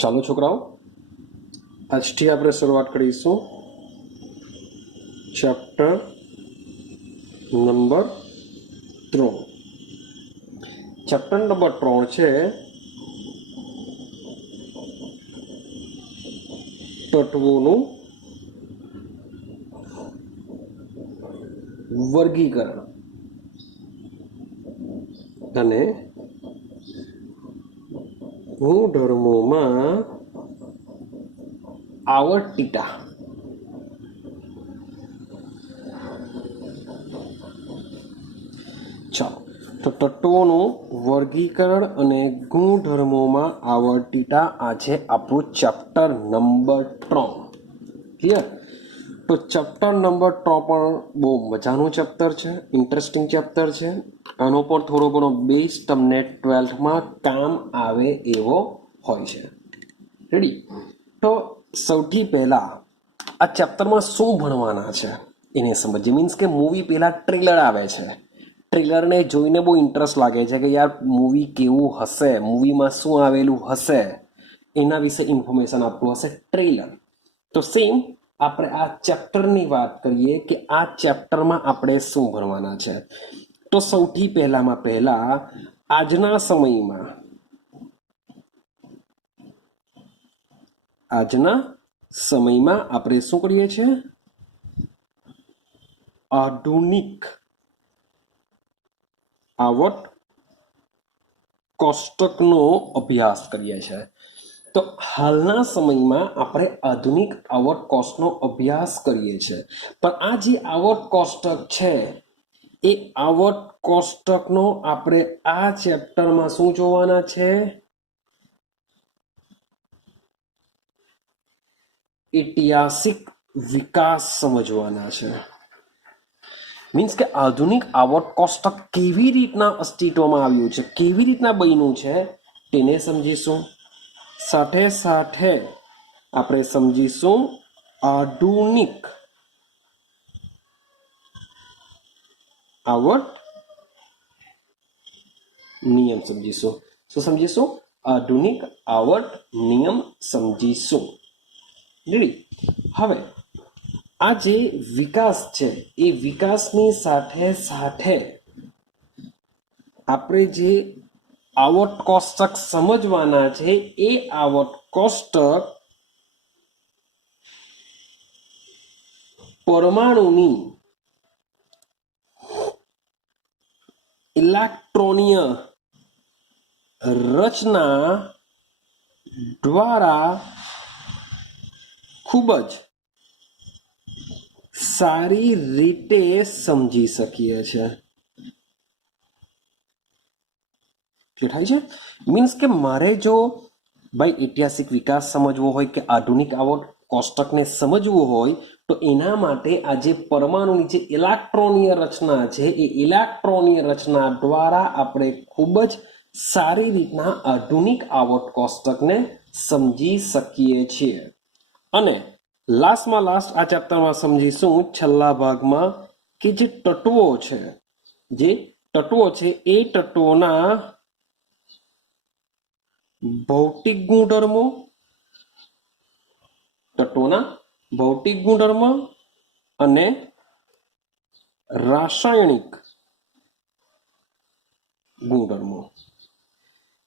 ચાલો છોકરાઓ, આજથી આપણે શરૂઆત કરીશું ચેપ્ટર નંબર 3. ચેપ્ટર નંબર 3 છે તત્વોનું વર્ગીકરણ અને ગુણધર્મોમાં આવર્તિતા. ચાલો, તો તત્વોનું વર્ગીકરણ અને ગુણધર્મોમાં આવર્તિતા આ છે આપણું ચેપ્ટર નંબર 3. ક્લિયર? તો ચેપ્ટર નંબર 3 પણ બહુ મજાનું ચેપ્ટર છે, ઇન્ટરેસ્ટિંગ ચેપ્ટર છે. આનો પર થોડો ઘણો બેઝ તમને 12થમાં કામ આવે એવો હોય છે. રેડી? તો સૌથી પહેલા આ ચેપ્ટરમાં શું ભણવાના છે એને સમજીએ. મીન્સ કે મૂવી પહેલા ટ્રેલર આવે છે, ટ્રેલરને જોઈને બહુ ઇન્ટરેસ્ટ લાગે છે કે યાર મૂવી કેવું હશે, મૂવીમાં શું આવેલું હશે, એના વિશે ઇન્ફોર્મેશન આપતું હશે ટ્રેલર. તો સેમ આપણે આ ચેપ્ટરની વાત કરીએ કે આ ચેપ્ટરમાં આપણે શું ભણવાના છે. તો સૌથી પહેલા આજના સમયમાં આપણે શું કરીએ છીએ? આધુનિક આવર્ત કોષ્ટકનો અભ્યાસ કરીએ છીએ. તો હાલના સમયમાં આપણે આધુનિક આવર્ત કોષ્ટકનો અભ્યાસ કરીએ છીએ. પણ આ જે આવર્ત કોષ્ટક છે એ આવર્ત કોષ્ટકનો આપણે આ ચેપ્ટરમાં શું જોવાના છે? ઐતિહાસિક વિકાસ સમજવાના છે. મીન્સ કે આધુનિક આવર્ત કોષ્ટક કેવી રીતના અસ્તિત્વમાં આવ્યું છે, કેવી રીતના બન્યું છે તેને સમજીશું. સાથે સાથે આપણે સમજીશું આધુનિક આવર્ત નિયમ સમજીશું. શું સમજીશું? આધુનિક આવર્ત નિયમ સમજીશું. રેડી? હવે આ જે વિકાસ છે એ વિકાસની સાથે સાથે આપણે જે આવર્ત કોષ્ટક સમજવાના છે એ આવર્ત કોષ્ટક પરમાણુની ઇલેક્ટ્રોનીય રચના દ્વારા ખૂબ જ સારી રીતે સમજી શકીએ છીએ. થાય છે? મીન્સ કે મારે જો ભાઈ ઐતિહાસિક વિકાસ સમજવો હોય કે આધુનિક આવર્ત કોષ્ટકને સમજવું હોય તો એના માટે આ જે પરમાણુની જે ઇલેક્ટ્રોનીય રચના છે એ ઇલેક્ટ્રોનીય રચના દ્વારા આપણે ખૂબ જ સારી રીતના આધુનિક આવર્ત કોષ્ટકને સમજી શકીએ છીએ. અને લાસ્ટમાં આ ચેપ્ટરમાં સમજીશું છેલ્લા ભાગમાં કે જે તત્વો છે એ તત્વોના ભૌતિક ગુણધર્મો અને રાસાયણિક ગુણધર્મો.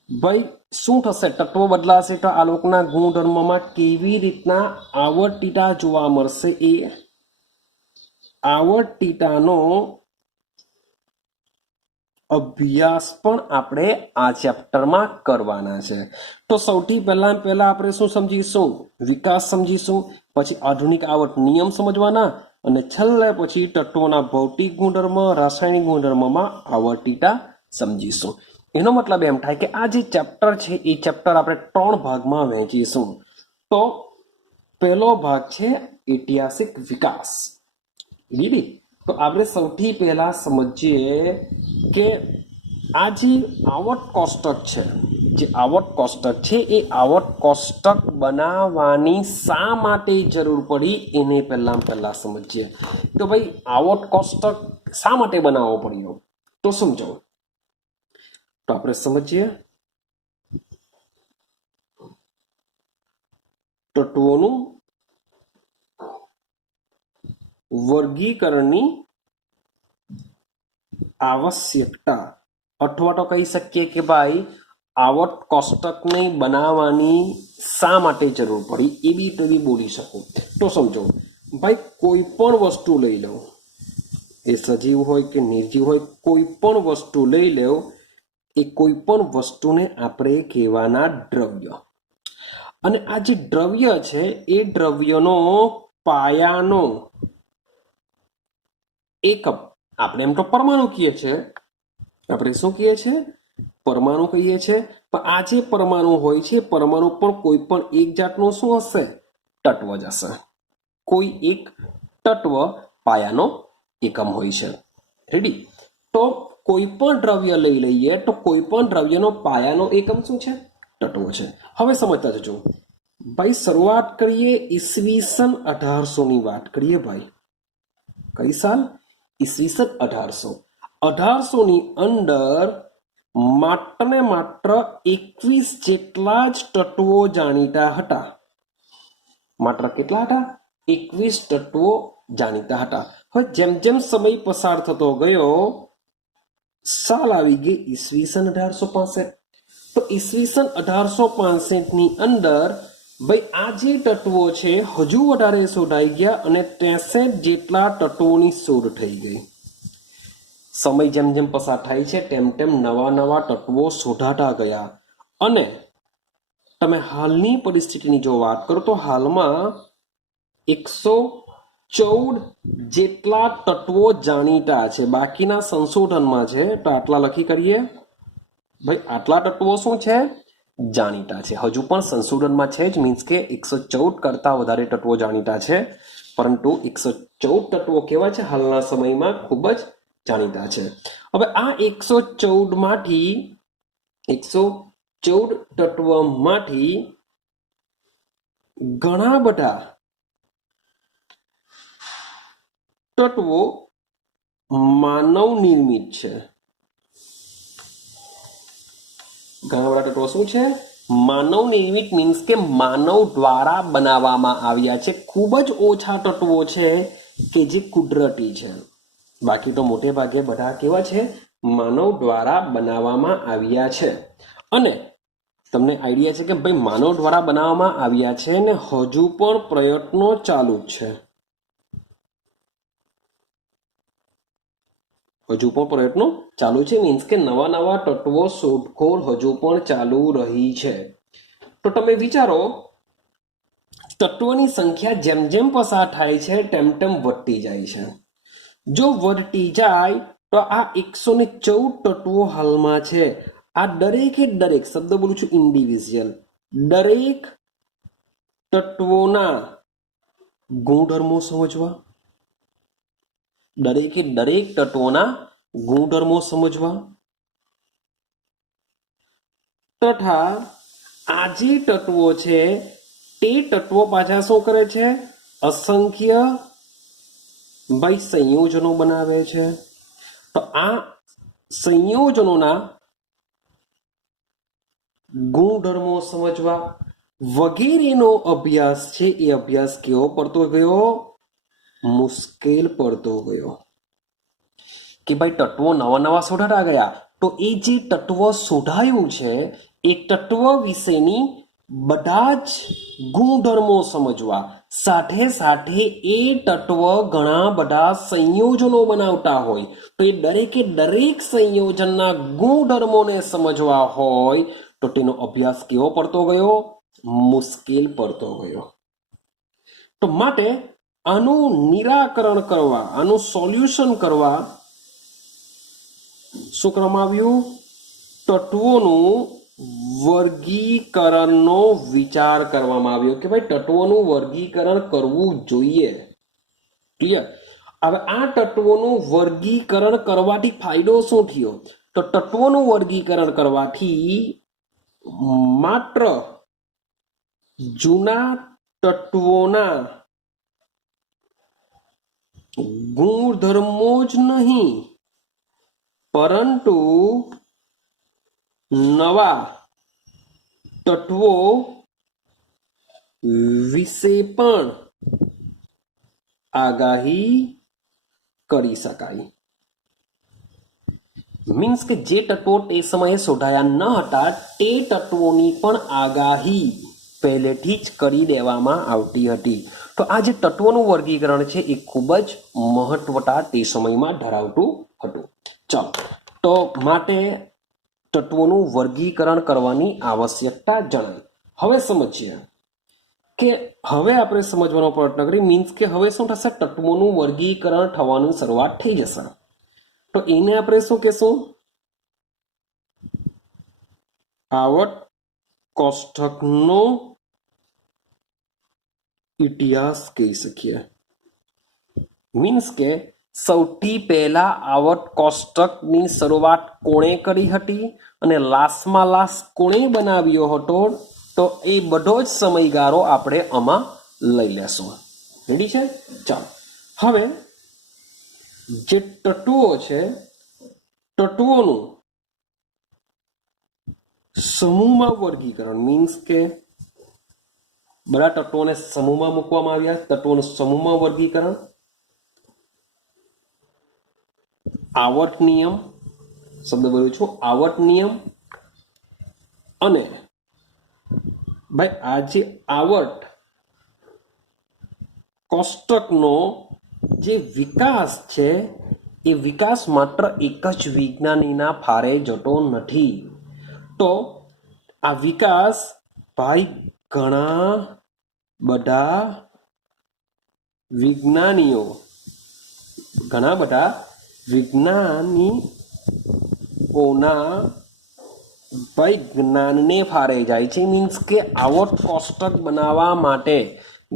ભાઈ શું થશે? તત્વો બદલાશે તો આ લોકોના ગુણધર્મમાં કેવી રીતના આવર્તિતા જોવા મળશે, એ આવર્તિતાનો અભ્યાસ પણ આપણે આ ચેપ્ટરમાં કરવાના છે. તો સૌથી પહેલા આપણે શું સમજીશું? વિકાસ સમજીશું, પછી આધુનિક આવર્ત નિયમ સમજવાના, અને છેલ્લે પછી તત્વોના ભૌતિક ગુણધર્મ, રાસાયણિક ગુણધર્મમાં આવર્તિતા સમજીશું. એનો મતલબ એમ થાય કે આ જે ચેપ્ટર છે એ ચેપ્ટર આપણે 3 ભાગમાં વહેંચીશું. તો પહેલો ભાગ છે ઐતિહાસિક વિકાસ. દીદી, તો આપણે સૌથી પહેલા સમજીએ કે આ જે આવર્ત કોષ્ટક છે એ આવર્ત કોષ્ટક બનાવવાની શા માટે જરૂર પડી એને પહેલા સમજીએ. તો ભાઈ આવર્ત કોષ્ટક શા માટે બનાવવો પડ્યો તો સમજો. તો આપણે સમજીએ તત્વોનું વર્ગીકરણની આવશ્યકતા अथवा तो कही सकिए कि भाई आवट कोष्टकने बनावવાની શા માટે જરૂર પડી એ બી તો બી બોલી શકું તો સમજો ભાઈ કોઈ પણ વસ્તુ લઈ લો એ સજીવ હોય કે નિર્જીવ હોય કોઈ પણ વસ્તુ લઈ લો એ કોઈ પણ વસ્તુને આપણે કહેવાના દ્રવ્ય અને આ જે દ્રવ્ય છે એ દ્રવ્યનો પાયાનો એકમ આપણે એમ તો પરમાણુ કહીએ છીએ આપણે શું કહીએ છીએ પરમાણુ કહીએ છીએ પણ આ જે પરમાણુ હોય છે પરમાણુ પણ કોઈ પણ એક જાતનું શું હશે તત્વ જ હશે કોઈ એક તત્વ પાયાનો એકમ હોય છે રેડી તો કોઈ પણ દ્રવ્ય લઈ લઈએ તો કોઈ પણ દ્રવ્યનો પાયાનો એકમ શું છે તત્વ છે હવે સમજતા જજો ભાઈ શરૂઆત કરીએ ઈસવીસન 1800 ની વાત કરીએ ભાઈ કઈ સાલ ઈસવીસન 1800 ની અંદર માત્ર ને માત્ર 21 જેટલા જ તત્વો જાણીતા હતા માત્ર કેટલા હતા 21 તત્વો જાણીતા હતા હવે જેમ જેમ સમય પસાર થતો ગયો સાલ આવી ગઈ ઈસવીસન 1865 તો ઈસવીસન 1865 ની અંદર ભાઈ આ જે તત્વો છે હજુ વધારે શોધાઈ ગયા અને 63 જેટલા તત્વોની શોધ થઈ ગઈ સમય જેમ જેમ પસાર થાય છે તેમ તેમ નવા નવા તત્વો શોધાતા ગયા અને તમે હાલની પરિસ્થિતિની જો વાત કરો તો હાલમાં 114 જેટલા તત્વો જાણીતા છે બાકીના સંશોધનમાં છે તો આટલા લખી કરીએ ભાઈ આટલા તત્વો શું છે જાણીતા છે હજુ પણ સંશોધનમાં છે જ મીન્સ કે 114 કરતા વધારે તત્વો જાણીતા છે પરંતુ 114 તત્વો કેવા છે હાલના સમયમાં ખૂબ જ જાણીતા છે હવે આ 114 માંથી 114 તત્વમાંથી ઘણા બધા તત્વો માનવ નિર્મિત છે ઘણા બધા તત્વો શું છે માનવ નિર્મિત મીન્સ કે માનવ દ્વારા બનાવવામાં આવ્યા છે ખૂબ જ ઓછા તત્વો છે કે જે કુદરતી છે બાકી તો મોટે ભાગે બધા કેવા છે માનવ દ્વારા બનાવવામાં આવ્યા છે અને તમને આઈડિયા છે કે ભાઈ માનવ દ્વારા બનાવવામાં આવ્યા છે ને હજુ પણ પ્રયત્નો ચાલુ જ છે હજુ પણ પ્રયત્નો ચાલુ છે મીન્સ કે નવા નવા તત્વો શોધખોળ હજુ પણ ચાલુ રહી છે તો તમે વિચારો તત્વોની સંખ્યા જેમ જેમ પસાર થાય છે તેમ તેમ વધતી જાય છે જો વધતી જાય તો આ 114 તત્વો હાલમાં છે આ દરેકે દરેક શબ્દ બોલું છું ઇન્ડિવિજ્યુઅલ દરેક તત્વોના ગુણધર્મો સમજવા દરેકે દરેક તત્વોના ગુણધર્મો સમજવા તથા આ જે તત્વો છે તે તત્વો પાછા શું કરે છે અસંખ્ય ભાઈ સંયોજનો બનાવે છે તો આ સંયોજનોના ગુણધર્મો સમજવા વગેરેનો અભ્યાસ છે એ અભ્યાસ કેવો પડતો ગયો મુશ્કેલ પડતો ગયો કે ભાઈ તત્વો નવા નવા શોધાતા ગયા તો એ જે તત્વ શોધાયું છે એ તત્વ વિશેની બધા જ ગુણધર્મો સમજવા સાથે સાથે એ તત્વ ઘણા બધા સંયોજનો બનાવતા હોય તો એ દરેકે દરેક સંયોજનના ગુણધર્મોને સમજવા હોય તો તેનો અભ્યાસ કેવો પડતો ગયો મુશ્કેલ પડતો ગયો તો માટે આનું નિરાકરણ કરવા આનું સોલ્યુશન કરવા શું કરવામાં આવ્યું તત્વોનું વર્ગીકરણનો વિચાર કરવામાં આવ્યો કે ભાઈ તત્વોનું વર્ગીકરણ કરવું જોઈએ ક્લિયર હવે આ તત્વોનું વર્ગીકરણ કરવાથી ફાયદો શું થયો તો તત્વોનું વર્ગીકરણ કરવાથી માત્ર જૂના તત્વોના ગુણધર્મો જ નહીં પરંતુ નવા તત્વો વિશે પણ આગાહી કરી શકાય. મીન્સ કે જે તત્વો તે સમયે શોધાયા ન હતા તે તત્વોની પણ આગાહી પહેલેથી જ કરી દેવામાં આવતી હતી. તો આ જે તત્વોનું વર્ગીકરણ છે એ ખૂબ જ મહત્વતા તે સમયમાં ધરાવતું હતું. ચાલો, તો માટે તત્વોનું વર્ગીકરણ કરવાની આવશ્યકતા જણાય. હવે સમજીએ કે હવે આપણે સમજવાનો પ્રયત્ન કરીએ. મીન્સ કે હવે શું થશે, તત્વોનું વર્ગીકરણ થવાની શરૂઆત થઈ જશે. તો એને આપણે શું કહેશું, આવર્ત કોષ્ટકનો ઇતિહાસ કહી શકીએ. મીન્સ કે સૌથી પહેલા આવર્ત કોષ્ટકની શરૂઆત કોણે કરી હતી અને લાસ્ટમાં લાસ્ટ કોણે બનાવ્યો હતો, તો એ બધો જ સમયગાળો આપણે આમાં લઈ લેશું. રેડી છે? ચાલો, હવે જે તત્વો છે તત્વોનું સમૂહમાં વર્ગીકરણ, મીન્સ કે બધા તત્વોને સમૂહમાં મૂકવામાં આવ્યા. તત્વોનું સમૂહમાં વર્ગીકરણ, આવર્ત નિયમ, શબ્દ બોલું છું, આવર્ત નિયમ. અને ભાઈ આ જે આવર્ત કોષ્ટકનો જે વિકાસ છે એ વિકાસ માત્ર એક જ વિજ્ઞાનીના ફાળે જતો નથી. તો આ વિકાસ ભાઈ ઘણા બધા વિજ્ઞાનીઓના ભાઈ જ્ઞાનને ફાળે જાય છે. મીન્સ કે આવર્ત કોષ્ટક બનાવવા માટે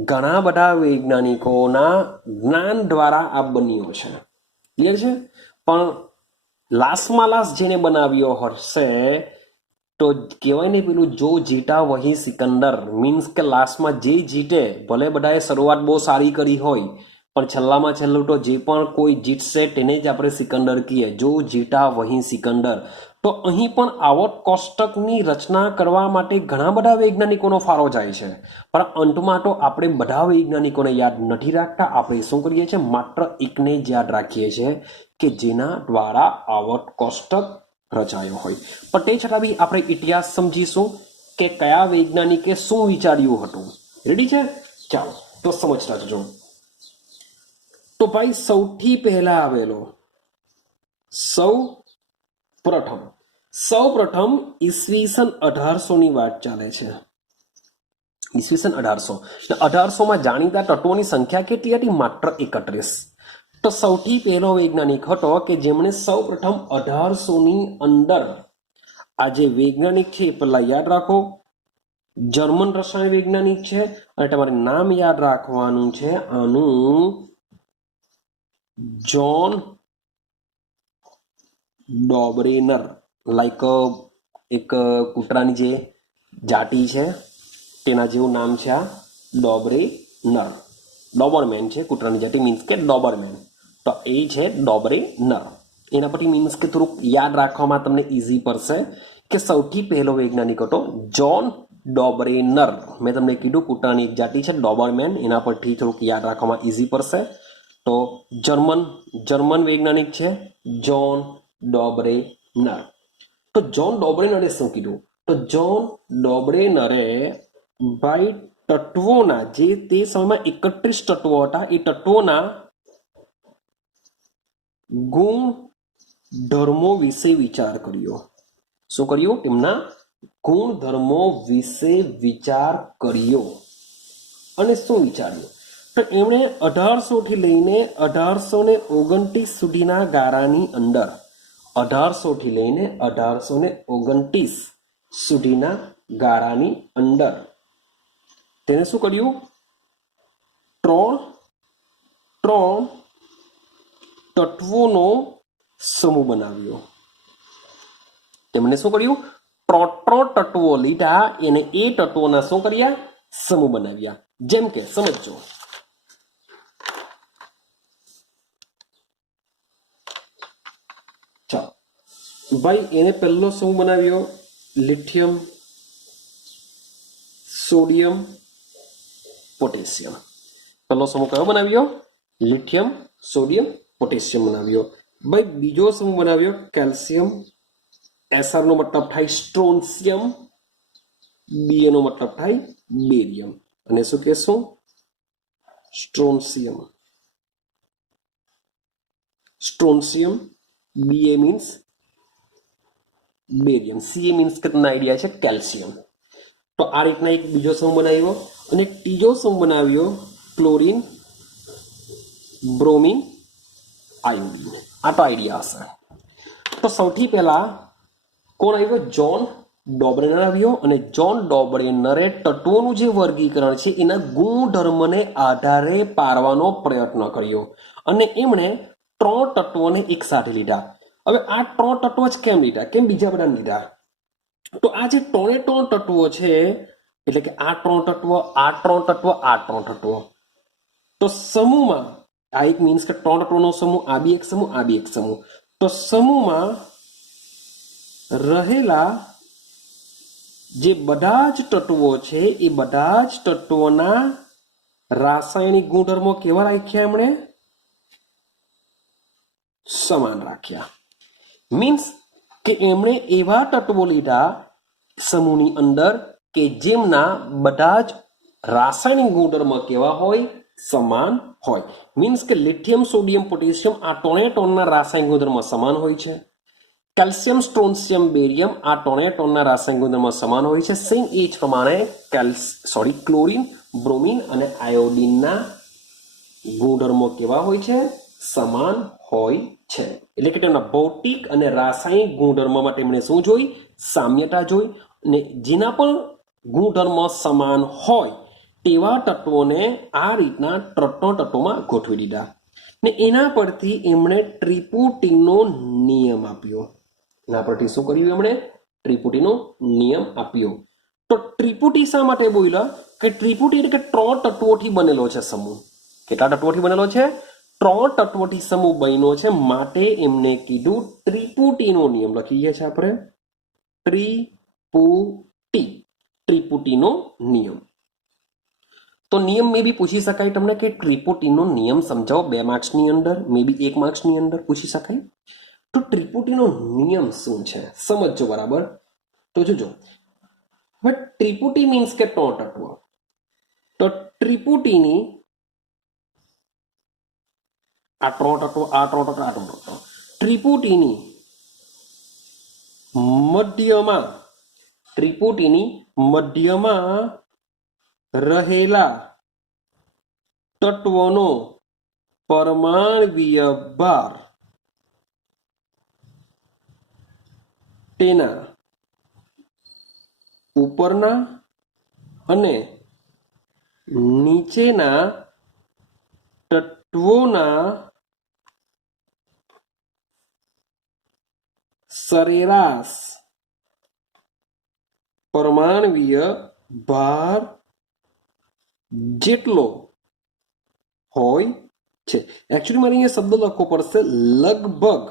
ઘણા બધા વૈજ્ઞાનિકોના જ્ઞાન દ્વારા આ બન્યો છે. ક્લિયર છે? પણ લાસ્ટમાં લાસ્ટ જેને બનાવ્યો હશે તો કહેવાય ને પેલું જો જીતા વહી સિકંદર. મીન્સ કે લાસ્ટમાં જે જીતે, ભલે બધાએ શરૂઆત બહુ સારી કરી હોય પણ છેલ્લામાં છેલ્લું તો જે પણ કોઈ જીતશે તેને જ આપણે સિકંદર કહીએ. જો જીતા વહી સિકંદર. તો અહીં પણ આવર્ત કોષ્ટકની રચના કરવા માટે ઘણા બધા વૈજ્ઞાનિકોનો ફાળો જાય છે. પણ અંતમાં તો આપણે બધા વૈજ્ઞાનિકોને યાદ નથી રાખતા. આપણે શું કરીએ છીએ, માત્ર એકને જ યાદ રાખીએ છીએ કે જેના દ્વારા આવર્ત કોષ્ટક રચાયો હોય. પણ તે છતાં બી આપણે ઇતિહાસ સમજીશું કે કયા વૈજ્ઞાનિકે શું વિચાર્યું હતું. રેડી છે? ચાલો, તો સમજતા જજો. તો ભાઈ સૌથી પહેલા આવેલો સૌ પ્રથમ ઈસવીસન 1800 ની વાત ચાલે છે. ઈસવીસન 1800 જાણીતા તત્વોની સંખ્યા કેટલી હતી? માત્ર 31. તો સૌથી પહેલો વૈજ્ઞાનિક હતો કે જેમણે સૌ પ્રથમ 1800 ની અંદર આ જે વૈજ્ઞાનિક છે એ પહેલા યાદ રાખો, જર્મન રસાયણ વૈજ્ઞાનિક છે. અને તમારે નામ યાદ રાખવાનું છે આનું, જ્હોન ડોબરેનર. લાઈક એક કૂતરાની જે જાતિ છે તેના જેવું નામ છે આ ડોબરેનર. ડોબરમેન છે કૂતરાની જાતિ, મીન્સ કે ડોબરમેન. તો એ છે ડોબરેનર. એના પરથી મીન્સ કે થોડુંક યાદ રાખવામાં તમને ઇઝી પડશે કે સૌથી પહેલો વૈજ્ઞાનિક હતો જ્હોન ડોબરેનર. મેં તમને કીધું કૂતરાની એક જાતિ છે ડોબરમેન, એના પરથી થોડુંક યાદ રાખવામાં ઇઝી પડશે. તો જર્મન વૈજ્ઞાનિક છે જ્હોન ડોબરેનર. તો જ્હોન ડોબરેનરે શું કીધું? તો જ્હોન ડોબરેનરે ભાઈ તત્વોના જે તે સમયમાં 31 તત્વો હતા એ તત્વોના ગુણ ધર્મો વિશે વિચાર કર્યો. શું કર્યું? તેમના ગુણધર્મો વિશે વિચાર કર્યો. અને શું વિચાર્યું? તો એમણે 1800 થી લઈને 1829 સુધીના ગાળાની અંદર 1800 થી લઈને 1829 સુધીના ગાળાની અંદર તેને શું કર્યું? ત્રણ તત્વોનો સમૂહ બનાવ્યો. તેમણે શું કર્યું? ત્રણ તત્વો લીધા એને એ તત્વોના શું કર્યા? સમૂહ બનાવ્યા. જેમ કે સમજો, ચાલો ભાઈ એને પહેલો સમૂહ બનાવ્યો લિથિયમ, સોડિયમ પોટેશિયમ. પહેલો સમૂહ કયો બનાવ્યો? લિથિયમ સોડિયમ પોટેશિયમ બનાવ્યો. ભાઈ બીજો સમૂહ બનાવ્યો કેલ્શિયમ. એસઆર નો મતલબ થાય સ્ટ્રોન્શિયમ, બીએ નો મતલબ થાય બેરિયમ. અને શું કહેશું? Strontium. Strontium, BA means barium, CA means કે તમને આઈડિયા છે કેલ્શિયમ. તો આ રીતના એક બીજો સમૂહ બનાવ્યો. અને ત્રીજો સમૂહ બનાવ્યો ક્લોરીન, બ્રોમિન, આયોડીન. આ તો આઈડિયા હશે. તો સૌથી પહેલા કોણ આવ્યો? જોન ડોબ્રેનર આવ્યો. અને જોન ડોબ્રેનરે તત્વોનું જે વર્ગીકરણ છે એના ગુણધર્મને આધારે પારવાનો પ્રયત્ન કર્યો અને એમણે 3 તત્વોને એક સાથે લીધા. હવે આ 3 તત્વો જ કેમ લીધા? કેમ બીજા બધા લીધા? તો આ જે 3 તત્વો છે, એટલે કે આ 3 તત્વો, આ 3 તત્વો, આ 3 તત્વો, તો સમૂહમાં આ એક મીન્સ કે 3 તત્વોનો સમૂહ, આ બી એક સમૂહ, આ બી એક સમૂહ. તો સમૂહમાં રહેલા જે બધા જ તત્વો છે એ બધા જ તત્વોના રાસાયણિક ગુણધર્મો કેવા રાખ્યા? એમણે સમાન રાખ્યા. મીન્સ કે એમણે એવા તત્વો લીધા સમૂહની અંદર કે જેમના બધા જ રાસાયણિક ગુણધર્મ કેવા હોય? સમાન હોય. મીન્સ કે લિથિયમ સોડિયમ પોટેશિયમ આ 3 રાસાયણિક ગુણધર્મ સમાન હોય છે. કેલ્શિયમ સ્ટ્રોન્શિયમ બેરિયમ આ 3 રાસાયણિક ગુણધર્મ સમાન હોય છે. સેમ એ જ પ્રમાણે ક્લોરીન, બ્રોમિન અને આયોડીનના ગુણધર્મો કેવા હોય છે? સમાન હોય છે. એટલે કે તેમના ભૌતિક અને રાસાયણિક ગુણધર્મમાં તેમણે શું જોઈ? સામ્યતા જોઈ. અને જેના પણ ગુણધર્મ સમાન હોય તેવા તત્વોને આ રીતના 3 તત્વોમાં ગોઠવી દીધા. ને એના પરથી એમણે ત્રિપુટીનો નિયમ આપ્યો. એના પરથી શું કર્યું? એમણે ત્રિપુટીનો નિયમ આપ્યો. તો ત્રિપુટી શા માટે બોલ્યા? કે ત્રિપુટી એટલે કે 3 તત્વોથી બનેલો છે સમૂહ. કેટલા તત્વોથી બનેલો છે? 3 તત્વોથી સમૂહ બન્યો છે. માટે એમને કીધું ત્રિપુટીનો નિયમ. લખીએ છીએ આપણે ત્રિપુટીનો નિયમ. તો નિયમ મે બી પૂછી શકાય તમને કે ત્રિપુટીનો નિયમ સમજાવો. 2 માર્ક્સની અંદર, મે બી 1 માર્ક્સની અંદર પૂછી શકાય. તો ત્રિપુટીનો નિયમ શું છે સમજો બરાબર. તો જોજો, હવે ત્રિપુટી મીન્સ કે 3 તત્વ. તો ત્રિપુટીની આ 3 તત્વો, આ 3 તત્વો, આ 3 તત્વો, ત્રિપુટીની મધ્યમાં રહેલા તત્વોનો પરમાણ્વીય ભાર તેના ઉપરના અને નીચેના તત્વોના સરેરાશ પરમાણ્વીય ભાર જેટલો હોય છે. એકચ્યુઅલી મારે અહીંયા શબ્દ લખવો પડશે લગભગ.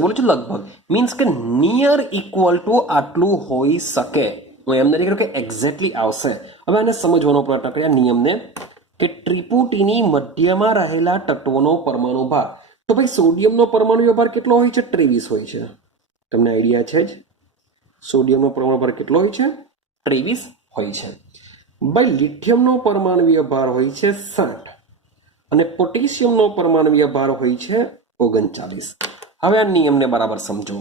બોલું છું લગભગ મીન્સ કે નિયર ઇક્વલ ટુ આટલું હોઈ શકે. હું એમ નથી કહ્યું કે એક્ઝેક્ટલી આવશે. હવે આને સમજવાનો પ્રયત્ન કર્યા નિયમને કે ત્રિપુટીની મધ્યમાં રહેલા તત્વોનો પરમાણુ ભાર. તો ભાઈ સોડિયમનો પરમાણુ ભાર કેટલો હોય છે? 23 હોય છે. તમને આઈડિયા છે જ. સોડિયમનો પરમાણુ ભાર કેટલો હોય છે? 23 હોય છે. ભાઈ લિથિયમનો પરમાણુય ભાર હોય છે 60 અને પોટેશિયમનો પરમાણુય ભાર હોય છે 39. હવે આ નિયમને બરાબર સમજો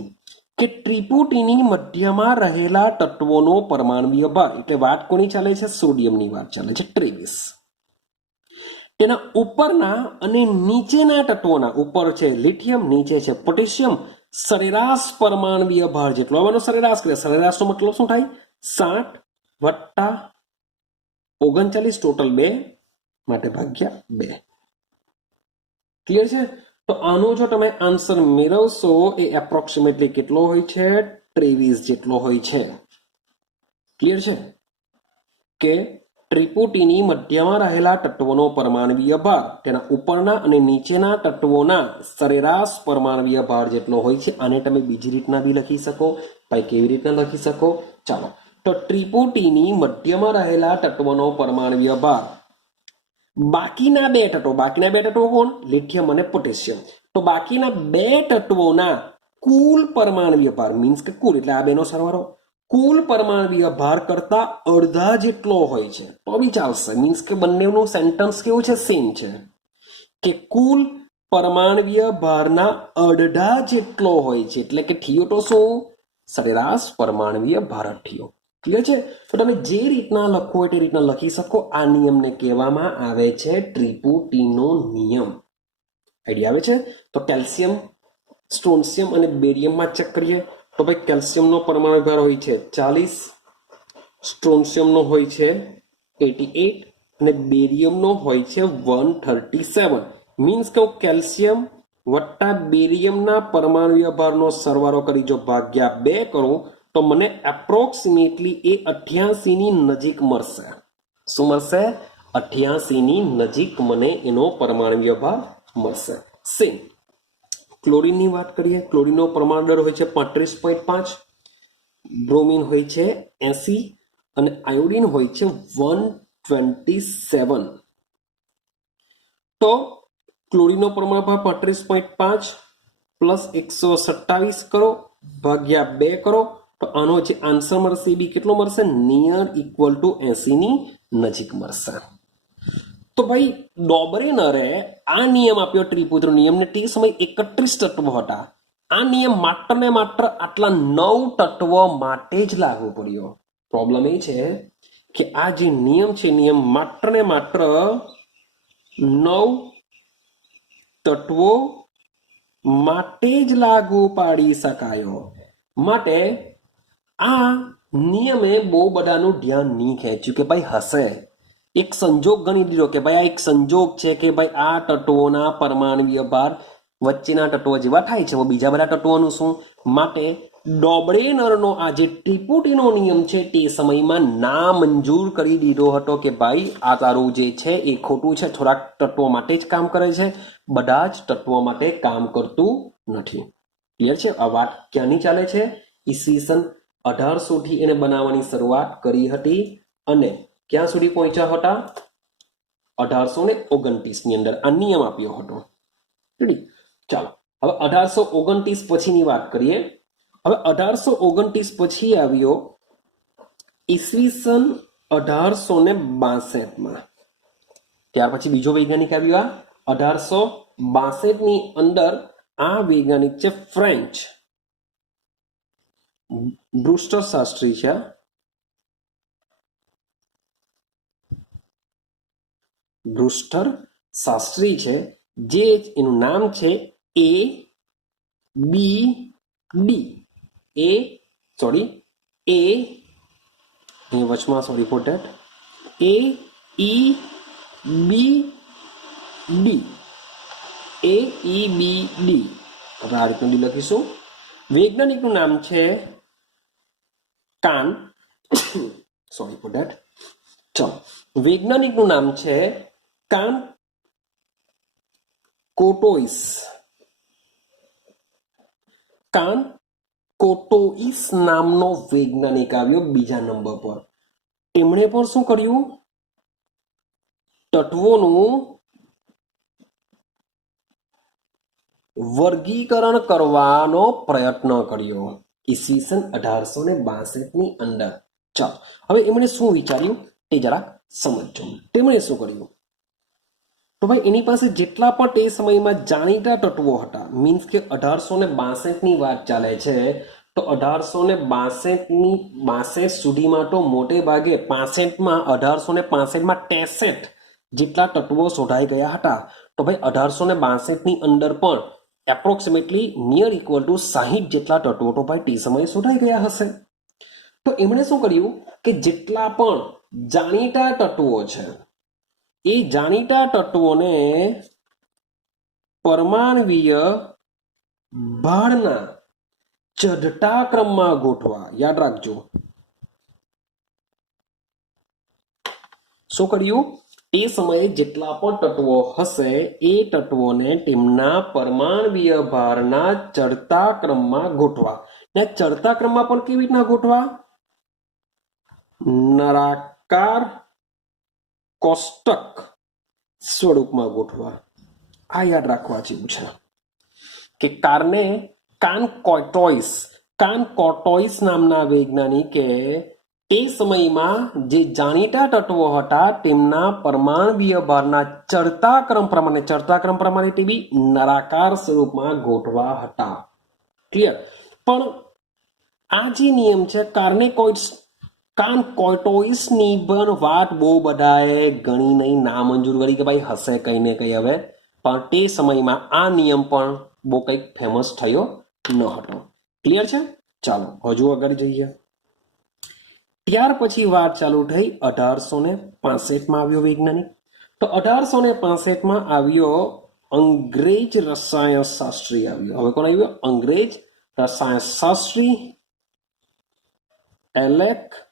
કે ત્રિપુટીની મધ્યમાં રહેલા તત્વોનો પરમાણુય ભાર, એટલે વાત કોની ચાલે છે? સોડિયમની વાત ચાલે છે, 23. તેના ઉપરના અને નીચેના તત્વોના, ઉપર છે લિથિયમ, નીચે છે પોટેશિયમ, સરેરાશ પરમાણુય ભાર જેટલો. આનો સરેરાશ કરે. સરેરાશનો મતલબ શું થાય? 60 વત્તા 39 ટોટલ 2 માટે ભાગ્યા 2. ક્લિયર છે? તો આનો જો તમે આન્સર મેળવશો એ એપ્રોક્સિમેટલી કેટલો હોય છે? 23 જેટલો હોય છે. ક્લિયર છે કે ત્રિપુટીની મધ્યમાં રહેલા તત્વોનો પરમાણુય ભાર તેના ઉપરના અને નીચેના તત્વોના સરેરાશ પરમાણુય ભાર જેટલો હોય છે. આને તમે બીજી રીતના બી લખી શકો. ભાઈ કેવી રીતના લખી શકો? ચાલો તો ત્રિપુટીની મધ્યમાં રહેલા તત્વનો પરમાણ્વીય ભાર બાકીના બે તત્વો કોણ? લિથિયમ અને પોટેશિયમ. તો બાકીના બે તત્વોના કુલ પરમાણ્વીય ભાર મીન્સ કે કુલ એટલે આ બેનો સરવાળો કુલ પરમાણ્વીય ભાર કરતા અડધા જેટલો હોય છે તો બી ચાલશે. મીન્સ કે બંનેનું સેન્ટેન્સ કેવું છે? સેમ છે કે કુલ પરમાણ્વીય ભારના અડધા જેટલો હોય છે એટલે કે થયો તો શું? સરેરાશ પરમાણ્વીય ભાર થયો. ક્લિયર છે? તો તમે જે રીતના લખો હોય તે રીતના લખી શકો. આ નિયમને કહેવામાં આવે છે ત્રિપુટીનો નિયમ. આઈડિયા આવે છે? તો કેલ્શિયમ, સ્ટ્રોન્શિયમ અને બેરિયમમાં ચેક કરીએ તો ભાઈ કેલ્શિયમનો પરમાણુ ભાર હોય છે 40, સ્ટ્રોન્શિયમનો હોય છે 88 અને બેરિયમનો હોય છે 137. મીન્સ કે હું કેલ્શિયમ વત્તા બેરિયમના પરમાણુય ભારનો સરવાળો કરી જો ભાગ્યા 2 કરું તો મને એપ્રોક્સિમેટલી એ 88 ની નજીક મળશે. શું મળશે? 88 ની નજીક મને એનો પરમાણુય ભાર મળશે. સેમ ક્લોરીનની વાત કરીએ. ક્લોરીનનો પરમાણુ દર હોય છે 35.5, બ્રોમિન હોય છે 80 અને આયોડિન હોય છે 127. તો ક્લોરીનનો પરમાણુ ભાર 35.5 પ્લસ 127 કરો ભાગ્યા 2 કરો તો આનો જે આન્સર મળશે એ બી કેટલો મળશે? નિયર ઇક્વલ ટુ 80 ની નજીક મળશે. તો ભાઈ ડોબરેનરે આ નિયમ આપ્યો ત્રિપુટીનો નિયમ ને તે સમય 31 તત્વો હતા. આ નિયમ માત્ર ને માત્ર આટલા 9 તત્વો માટે જ લાગુ પડ્યો. પ્રોબ્લેમ એ છે કે આ જે નિયમ છે નિયમ માત્ર ને માત્ર 9 તત્વો માટે જ લાગુ પાડી શકાયો. માટે આ નિયમે બહુ બધાનું ધ્યાન નહીં ખેંચ્યું કે ભાઈ હશે એક સંજોગ ગણી દીધો કે ભાઈ આ એક સંજોગ છે કે ભાઈ આ તત્વોના પરમાણુય ભાર વચ્ચેના તત્વો જેવા થાય છે બીજા બધા તત્વોનું શું? માટે ડોબરેનરનો આ જે ત્રિપુટીનો નિયમ છે તે સમયમાં ના મંજૂર કરી દીધો હતો કે ભાઈ આ તારું જે છે એ ખોટું છે, થોડાક તત્વો માટે જ કામ કરે છે, બધા જ તત્વો માટે કામ કરતું નથી. ક્લિયર છે? આ વાત ક્યાંની ચાલે છે? ઈસવીસન 1800 થી એને બનાવવાની શરૂઆત કરી હતી અને ક્યાં સુધી પહોંચ્યા હતા? 1829 ની અંદર આ નિયમ આપ્યો હતો. ચાલો હવે 1829 પછીની વાત કરીએ. હવે 1829 પછી આવ્યો ઈસવીસન 1862 માં. ત્યાર પછી બીજો વૈજ્ઞાનિક આવ્યો આ 1862 ની અંદર. આ વૈજ્ઞાનિક છે ફ્રેન્ચ બ્રુસ્ટર શાસ્ત્રી છે. બ્રુસ્ટર શાસ્ત્રી છે જે એનું નામ છે એ બી ડી વચમાં sorry for that A E B D આપણે આ રીતનું ડી લખીશું. વૈજ્ઞાનિકનું નામ છે કાન સોરી ફોર ધેટ ચલો વૈજ્ઞાનિકનું નામ છે કાન કોટોઇસ નામનો વૈજ્ઞાનિક આવ્યો બીજા નંબર પર. તેમણે પણ શું કર્યું? તત્વોનું વર્ગીકરણ કરવાનો પ્રયત્ન કર્યો ઈસવીસન 1862 ની અંદર. ચાલો હવે એમણે શું વિચાર્યું તે જરાક સમજો. તેમણે શું કર્યું? તો ભાઈ એની પાસે જેટલા પણ તે સમયમાં જાણીતા તત્વો હતા મીન્સ કે 1862 ની વાત ચાલે છે તો 1862 સુધીમાં તો મોટે ભાગે 1865 માં 63 જેટલા તત્વો શોધાઈ ગયા હતા. તો ભાઈ 1862 ની અંદર પણ એપ્રોક્સિમેટલી નિયર ઇક્વલ ટુ 60 જેટલા તત્વો તો ભાઈ તે સમયે શોધાઈ ગયા હશે. તો એમણે શું કર્યું કે જેટલા પણ જાણીતા તત્વો છે એ જાણીતા તત્વોને પરમાણ્વીય ભારના ચઢતા ક્રમમાં ગોઠવા. યાદ રાખજો શું કર્યું? એ સમયે જેટલા પણ તત્વો હશે એ તત્વોને તેમના પરમાણ્વીય ભારના ચડતા ક્રમમાં ગોઠવા. ને ચડતા ક્રમમાં પણ કેવી રીતના ગોઠવા? નળાકાર કોષ્ટક સ્વરૂપમાં ગોઠવા. આ યાદ રાખવા જેવું છે કે કારને કાન કોર્ટોઇસ નામના વૈજ્ઞાનિકે તે સમયમાં જે જાણીતા તત્વો હતા તેમના પરમાણ્વીય ભારના ચડતા ક્રમ પ્રમાણે તે બી નળાકાર સ્વરૂપમાં ગોઠવા હતા. ક્લિયર? પણ આ જે નિયમ છે કાન કોર્ટોઇસની પણ વાત બહુ બધાએ ગણી નહીં નામંજૂર કરી કે ભાઈ હશે કંઈ ને કંઈ હવે, પણ તે સમયમાં આ નિયમ પણ બહુ કંઈક ફેમસ થયો ન હતો. ક્લિયર છે? ચાલો હજુ આગળ જઈએ. ત્યાર પછી વાત ચાલુ થઈ 1865માં આવ્યો વૈજ્ઞાનિક. તો 1865માં આવ્યો અંગ્રેજ રસાયણશાસ્ત્રી આવ્યો. હવે કોણ આવ્યો? અંગ્રેજ રસાયણશાસ્ત્રી એલેક્ઝાન્ડર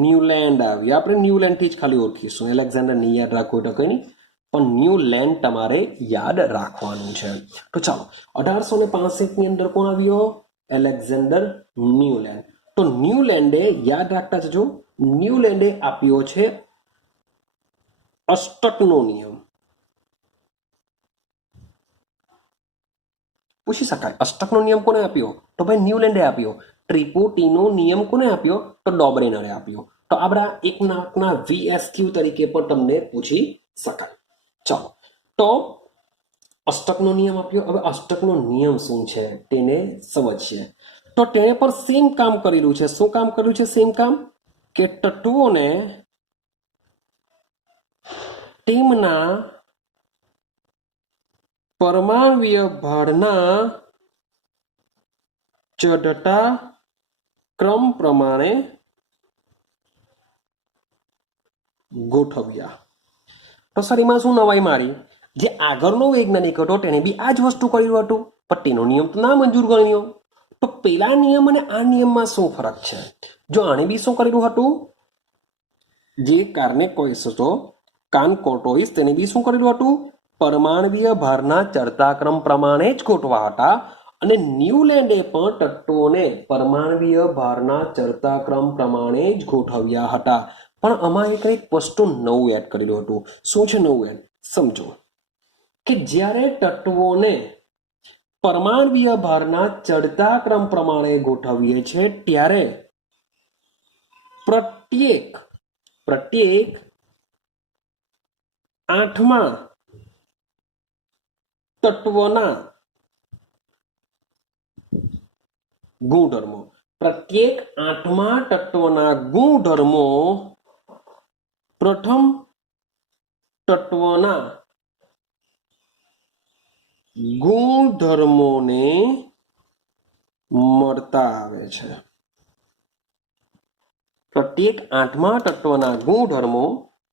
ન્યુલેન્ડ આવ્યા. આપણે ન્યુલેન્ડથી જ ખાલી ઓળખીશું. એલેક્ઝાન્ડર નહીં યાદ રાખવું તો કંઈ નહીં, પણ ન્યુલેન્ડ તમારે યાદ રાખવાનું છે. તો ચાલો 1865ની અંદર કોણ આવ્યો? એલેક્ઝાન્ડર ન્યુલેન્ડ. તો ન્યુલેન્ડે યાદ રાખતા જજો, ન્યુલેન્ડે આપ્યો છે અષ્ટકનો નિયમ. પૂછી શકાય અષ્ટકનો નિયમ કોને આપ્યો? તો ભાઈ ન્યુલેન્ડે આપ્યો. ત્રિપુટીનો નિયમ કોને આપ્યો? તો ડોબરેનરે આપ્યો. તો આપણા એક માર્કના VSQ તરીકે પણ તમને પૂછી શકાય. ચાલો તો અષ્ટકનો નિયમ આપ્યો. હવે અષ્ટકનો નિયમ શું છે તેને સમજીએ. તો તેણે પણ સેમ કામ કરેલું છે. શું કામ કર્યું છે? સેમ કામ કે તત્વોને તેમના પરમાણ્વીય ભારના ચઢતા ક્રમ પ્રમાણે ગોઠવ્યા. તો સર એમાં શું નવાઈ મારી? જે આગળનો વૈજ્ઞાનિક હતો તેને બી આ જ વસ્તુ કર્યું હતું, પણ તેનો નિયમ તો ના મંજૂર ગણ્યો. તો પેલા નિયમ અને આ નિયમમાં શું ફરક છે? જો આણે બી શું કરેલું હતું, જે કારને કોઈસ હતો કાન કોર્ટોઇસ, તેને બી શું કરેલું હતું? પરમાણ્વીય ભારના ચડતા ક્રમ પ્રમાણે જ ગોઠવા હતા. અને ન્યુલેન્ડે પણ તત્વોને પરમાણ્વીય ભારના ચડતા ક્રમ પ્રમાણે જ ગોઠવ્યા હતા. પણ આમાં એક વસ્તુ નવું એડ કરેલું હતું. શું છે નવું એડ? સમજો કે જ્યારે તત્વોને પરમાણ્વીય ભારના ચડતા ક્રમ પ્રમાણે ગોઠવીએ છીએ ત્યારે પ્રત્યેક આઠમા તત્વના ગુણધર્મો પ્રથમ તત્વના ગુણધર્મોને મળતા આવે છે. પ્રત્યેક આઠમા તત્વના ગુણધર્મો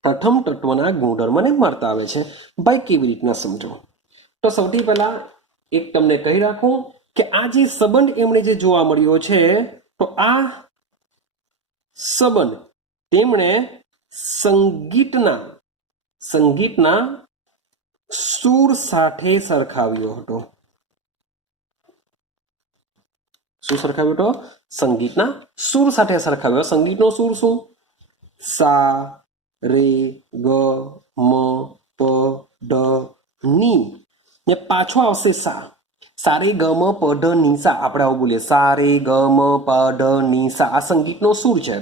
પ્રથમ તત્વના ગુણધર્મને મળતા આવે છે. ભાઈ કેવી રીતના સમજો? તો સૌથી પહેલા એક તમને કહી રાખું કે આ જે સંબંધ એમણે જે જોવા મળ્યો છે, તો આ સંબંધ તેમણે સંગીતના સૂર સાથે સરખાવ્યો હતો. શું સરખાવ્યો હતો? સંગીતના સૂર સાથે સરખાવ્યો. સંગીતનો સૂર શું? સા રે ગ મ પ ધ ની, ને પાછો આવશે સા. સારે ગ મ પ ધ ની સા. આપણે આવું બોલીએ, સારે ગ મ પ ધ ની સા. આ સંગીતનો સૂર છે.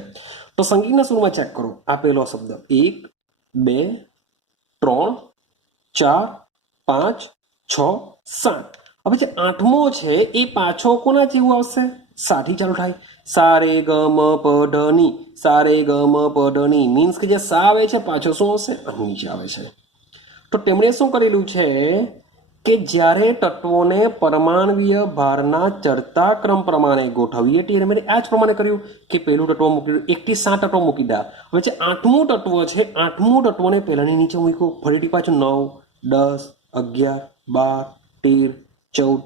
તો સંગીતના સૂરમાં ચેક કરો. આપેલો શબ્દ 1 2 3 4 5 6 7. હવે જે આઠમો છે એ પાછો કોના જેવું આવશે? સાથી ચાલુ થાય. સારે ગ મ પ ધ ની, સારે ગ મ પ ધ ની. મીન્સ કે જે સા આવે છે પાછો શું આવશે? નીચે આવે છે. તો તેમણે શું કરેલું છે કે જ્યારે તત્વોને પરમાણ્વીય ભારના ચડતા ક્રમ પ્રમાણે ગોઠવીએ ત્યારે આ જ પ્રમાણે કર્યું કે પહેલું તત્વ મૂકી દીધું, 1 થી 7 તત્વો મૂકી દીધા. હવે જે આઠમું તત્વ છે, આઠમું તત્વને પહેલાની નીચે મૂક્યું, ફરીથી પાછું 9 10 11 12 13 14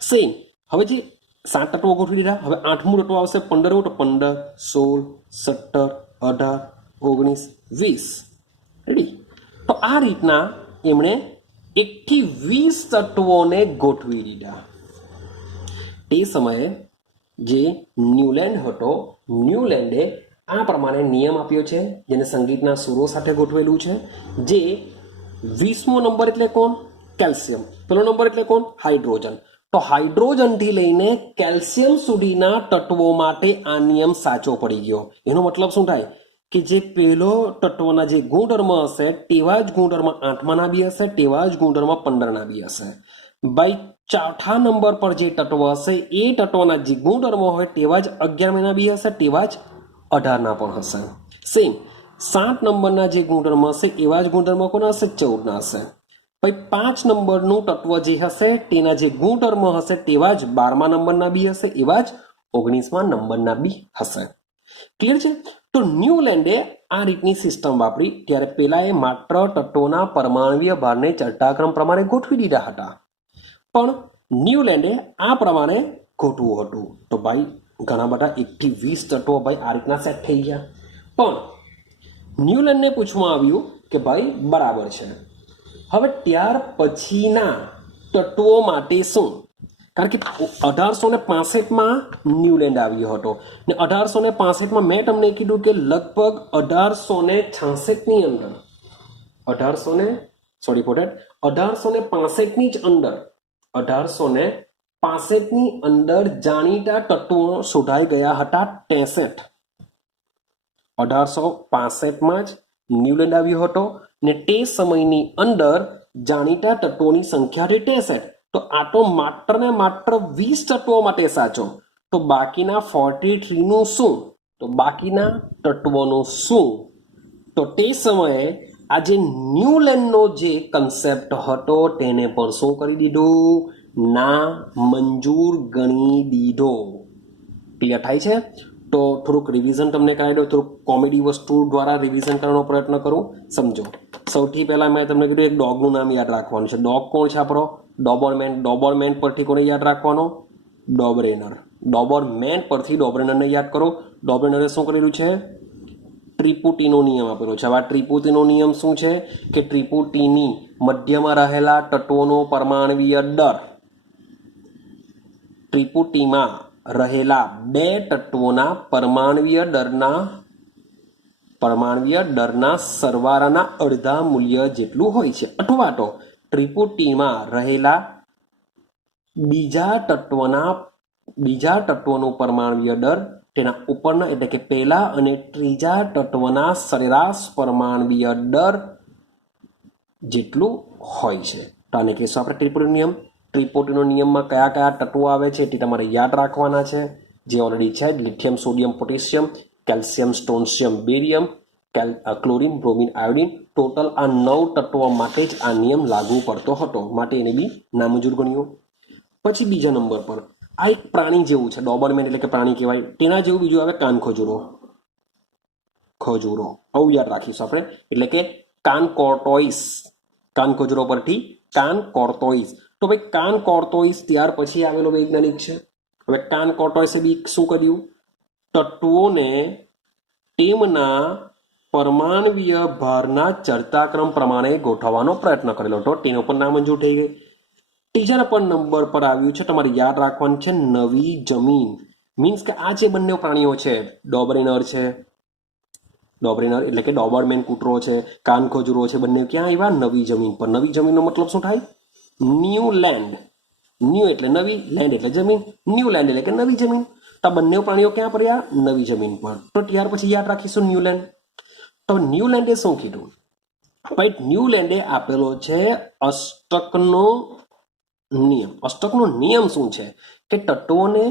સેમ. હવે જે 7 તત્વો ગોઠવી દીધા. હવે આઠમું તત્વ આવશે 15, તો 15 16 17 18 19 20. રેડી? તો આ રીતના એમણે 1 થી 20 તત્વોને ગોઠવી દીધા. તે સમયે જે ન્યુલેન્ડ હતો, ન્યુલેન્ડે આ પ્રમાણે નિયમ આપ્યો છે, જેને સંગીતના સુરો સાથે ગોઠવેલું છે. જે 20મો નંબર એટલે કોણ? કેલ્શિયમ. પેલો નંબર એટલે કોણ? હાઇડ્રોજન. તો હાઇડ્રોજનથી લઈને કેલ્શિયમ સુધીના તત્વો માટે આ નિયમ સાચો પડી ગયો. એનો મતલબ શું થાય કે જે પેલો તત્વના જે ગુણધર્મ હશે તેવા જ ગુણધર્મ 8માના બી હશે, તેવા જ ગુણધર્મ 15ના બી હશે. ભાઈ ચોથા નંબર પર જે તત્વ હશે એ તત્વના જે ગુણધર્મો હોય તેવા જ 11માના બી હશે, તેવા જ 18ના પણ હશે. સેમ 7 નંબરના જે ગુણધર્મ હશે એવા જ ગુણધર્મ કોના હશે? 14ના હશે. ભાઈ 5 નંબરનું તત્વ જે હશે તેના જે ગુણધર્મ હશે તેવા જ 12મા નંબરના બી હશે, એવા જ 19મા નંબરના બી હશે. ક્લિયર છે? તો ન્યુલેન્ડે આ રીતની સિસ્ટમ વાપરી. ત્યારે પેલાએ માત્ર તત્વોના પરમાણુય ભારને ચડતાક્રમ પ્રમાણે ગોઠવી દીધા હતા, પણ ન્યુલેન્ડે આ પ્રમાણે ગોઠવું હતું. તો ભાઈ ઘણા બધા 1 થી 20 તત્વો ભાઈ આ રીતના સેટ થઈ ગયા. પણ ન્યુલેન્ડને પૂછવામાં આવ્યું કે ભાઈ બરાબર છે, હવે ત્યાર પછીના તત્વો માટે શું? કારણ કે 1865માં ન્યુલેન્ડ આવ્યો હતો ને 1865માં મેં તમને કીધું કે લગભગ 1866ની અંદર 1865ની જ અંદર 1865ની અંદર જાણીતા તત્વો શોધાઈ ગયા હતા 63. 1865માં જ ન્યુલેન્ડ આવ્યો હતો ને તે સમયની અંદર જાણીતા તત્વોની સંખ્યા હતી 63. તો આ તો માત્ર ને માત્ર 20 તત્વો માટે સાચો. તો બાકીના 43નું શું? તો બાકીના તત્વોનું શું? તો તે સમયે આ જે ન્યુલેન્ડનો જે કન્સેપ્ટ હતો તેને પણ શું કરી દીધું? ના મંજૂર ગણી દીધો. ક્લિયર થાય છે? તો થોડુંક રિવિઝન તમને કરાવી દો, થોડુંક કોમેડી વસ્તુ દ્વારા રિવિઝન કરવાનો પ્રયત્ન કરું. સમજો, સૌથી પહેલા મેં તમને કીધું એક ડોગનું નામ યાદ રાખવાનું છે. ડોગ કોણ છે આપણો? ડોબરમેન. ડોબરમેન પરથી કોને યાદ રાખવાનો? ડોબરેનર. ડોબરમેન પરથી ડોબરેનરને યાદ કરો. ડોબરેનરે શું કરેલું છે? ત્રિપુટીનો નિયમ આપેલો છે. હવે આ ત્રિપુટીનો નિયમ શું છે કે ત્રિપુટીની મધ્યમાં રહેલા તત્વોનો પરમાણવીય દર, ત્રિપુટીમાં રહેલા બે તત્વોના પરમાણવીય દરના સરવાળાના અડધા મૂલ્ય જેટલું હોય છે, અથવા તો ત્રિપુટીમાં રહેલા બીજા તત્વનું પરમાણવીય દર તેના ઉપરના એટલે કે પહેલા અને ત્રીજા તત્વના સરેરાશ પરમાણવીય દર જેટલું હોય છે. તો આને કહીશું આપણે ત્રિપુટીનો નિયમ. ત્રિપુટીનો નિયમમાં કયા કયા તત્વો આવે છે તે તમારે યાદ રાખવાના છે, જે ઓલરેડી છે. Lithium, sodium, potassium, calcium, strontium, barium, chlorine, bromine, iodine. Total આ 9 તત્વો માટે જ આ નિયમ લાગુ પડતો હતો, માટે એને બી નામંજૂર ગણ્યો. પછી બીજા નંબર પર આ એક પ્રાણી જેવું છે, ડોબરમેન એટલે કે પ્રાણી કહેવાય. તેના જેવું બીજું આવે કાન ખજૂરો. આવું યાદ રાખીશું આપણે, એટલે કે કાન કોર્ટોઇસ. કાન ખજૂરો પરથી કાન કોર્ટોઇસ. તો ભાઈ કાન કોર્ટોઇસ ત્યાર પછી આવેલો વૈજ્ઞાનિક છે. હવે કાન કોર્ટોઇસે બી શું કર્યું? તત્વોને તેમના પરમાણવીય ભારના ચડતાક્રમ પ્રમાણે ગોઠવવાનો પ્રયત્ન કરેલો હતો. તેનો પણ નામંજૂર થઈ ગઈ. ત્રીજા પણ નંબર પર આવ્યું છે, તમારે યાદ રાખવાનું છે, નવી જમીન. મીન્સ કે આ જે બંને પ્રાણીઓ છે, ડોબરેનર છે, ડોબરેનર એટલે કે ડોબરમેન કૂતરો છે, કાન ખજૂરો છે, બંને ક્યાં આવ્યા? નવી જમીન પર. નવી જમીનનો મતલબ શું થાય? New land. ન્યૂ એટલે નવી, લેન્ડ એટલે જમીન. ન્યૂ લેન્ડ એટલે કે નવી જમીન. તો આ બંને પ્રાણીઓ ક્યાં પડ્યા? નવી જમીન પર. તો ત્યાર પછી યાદ રાખીશું ન્યુલેન્ડ. તો ન્યુલેન્ડે શું કીધું? ભાઈ ન્યુલેન્ડે આપેલો છે અષ્ટકનો નિયમ. અષ્ટકનો નિયમ શું છે કે તત્વોને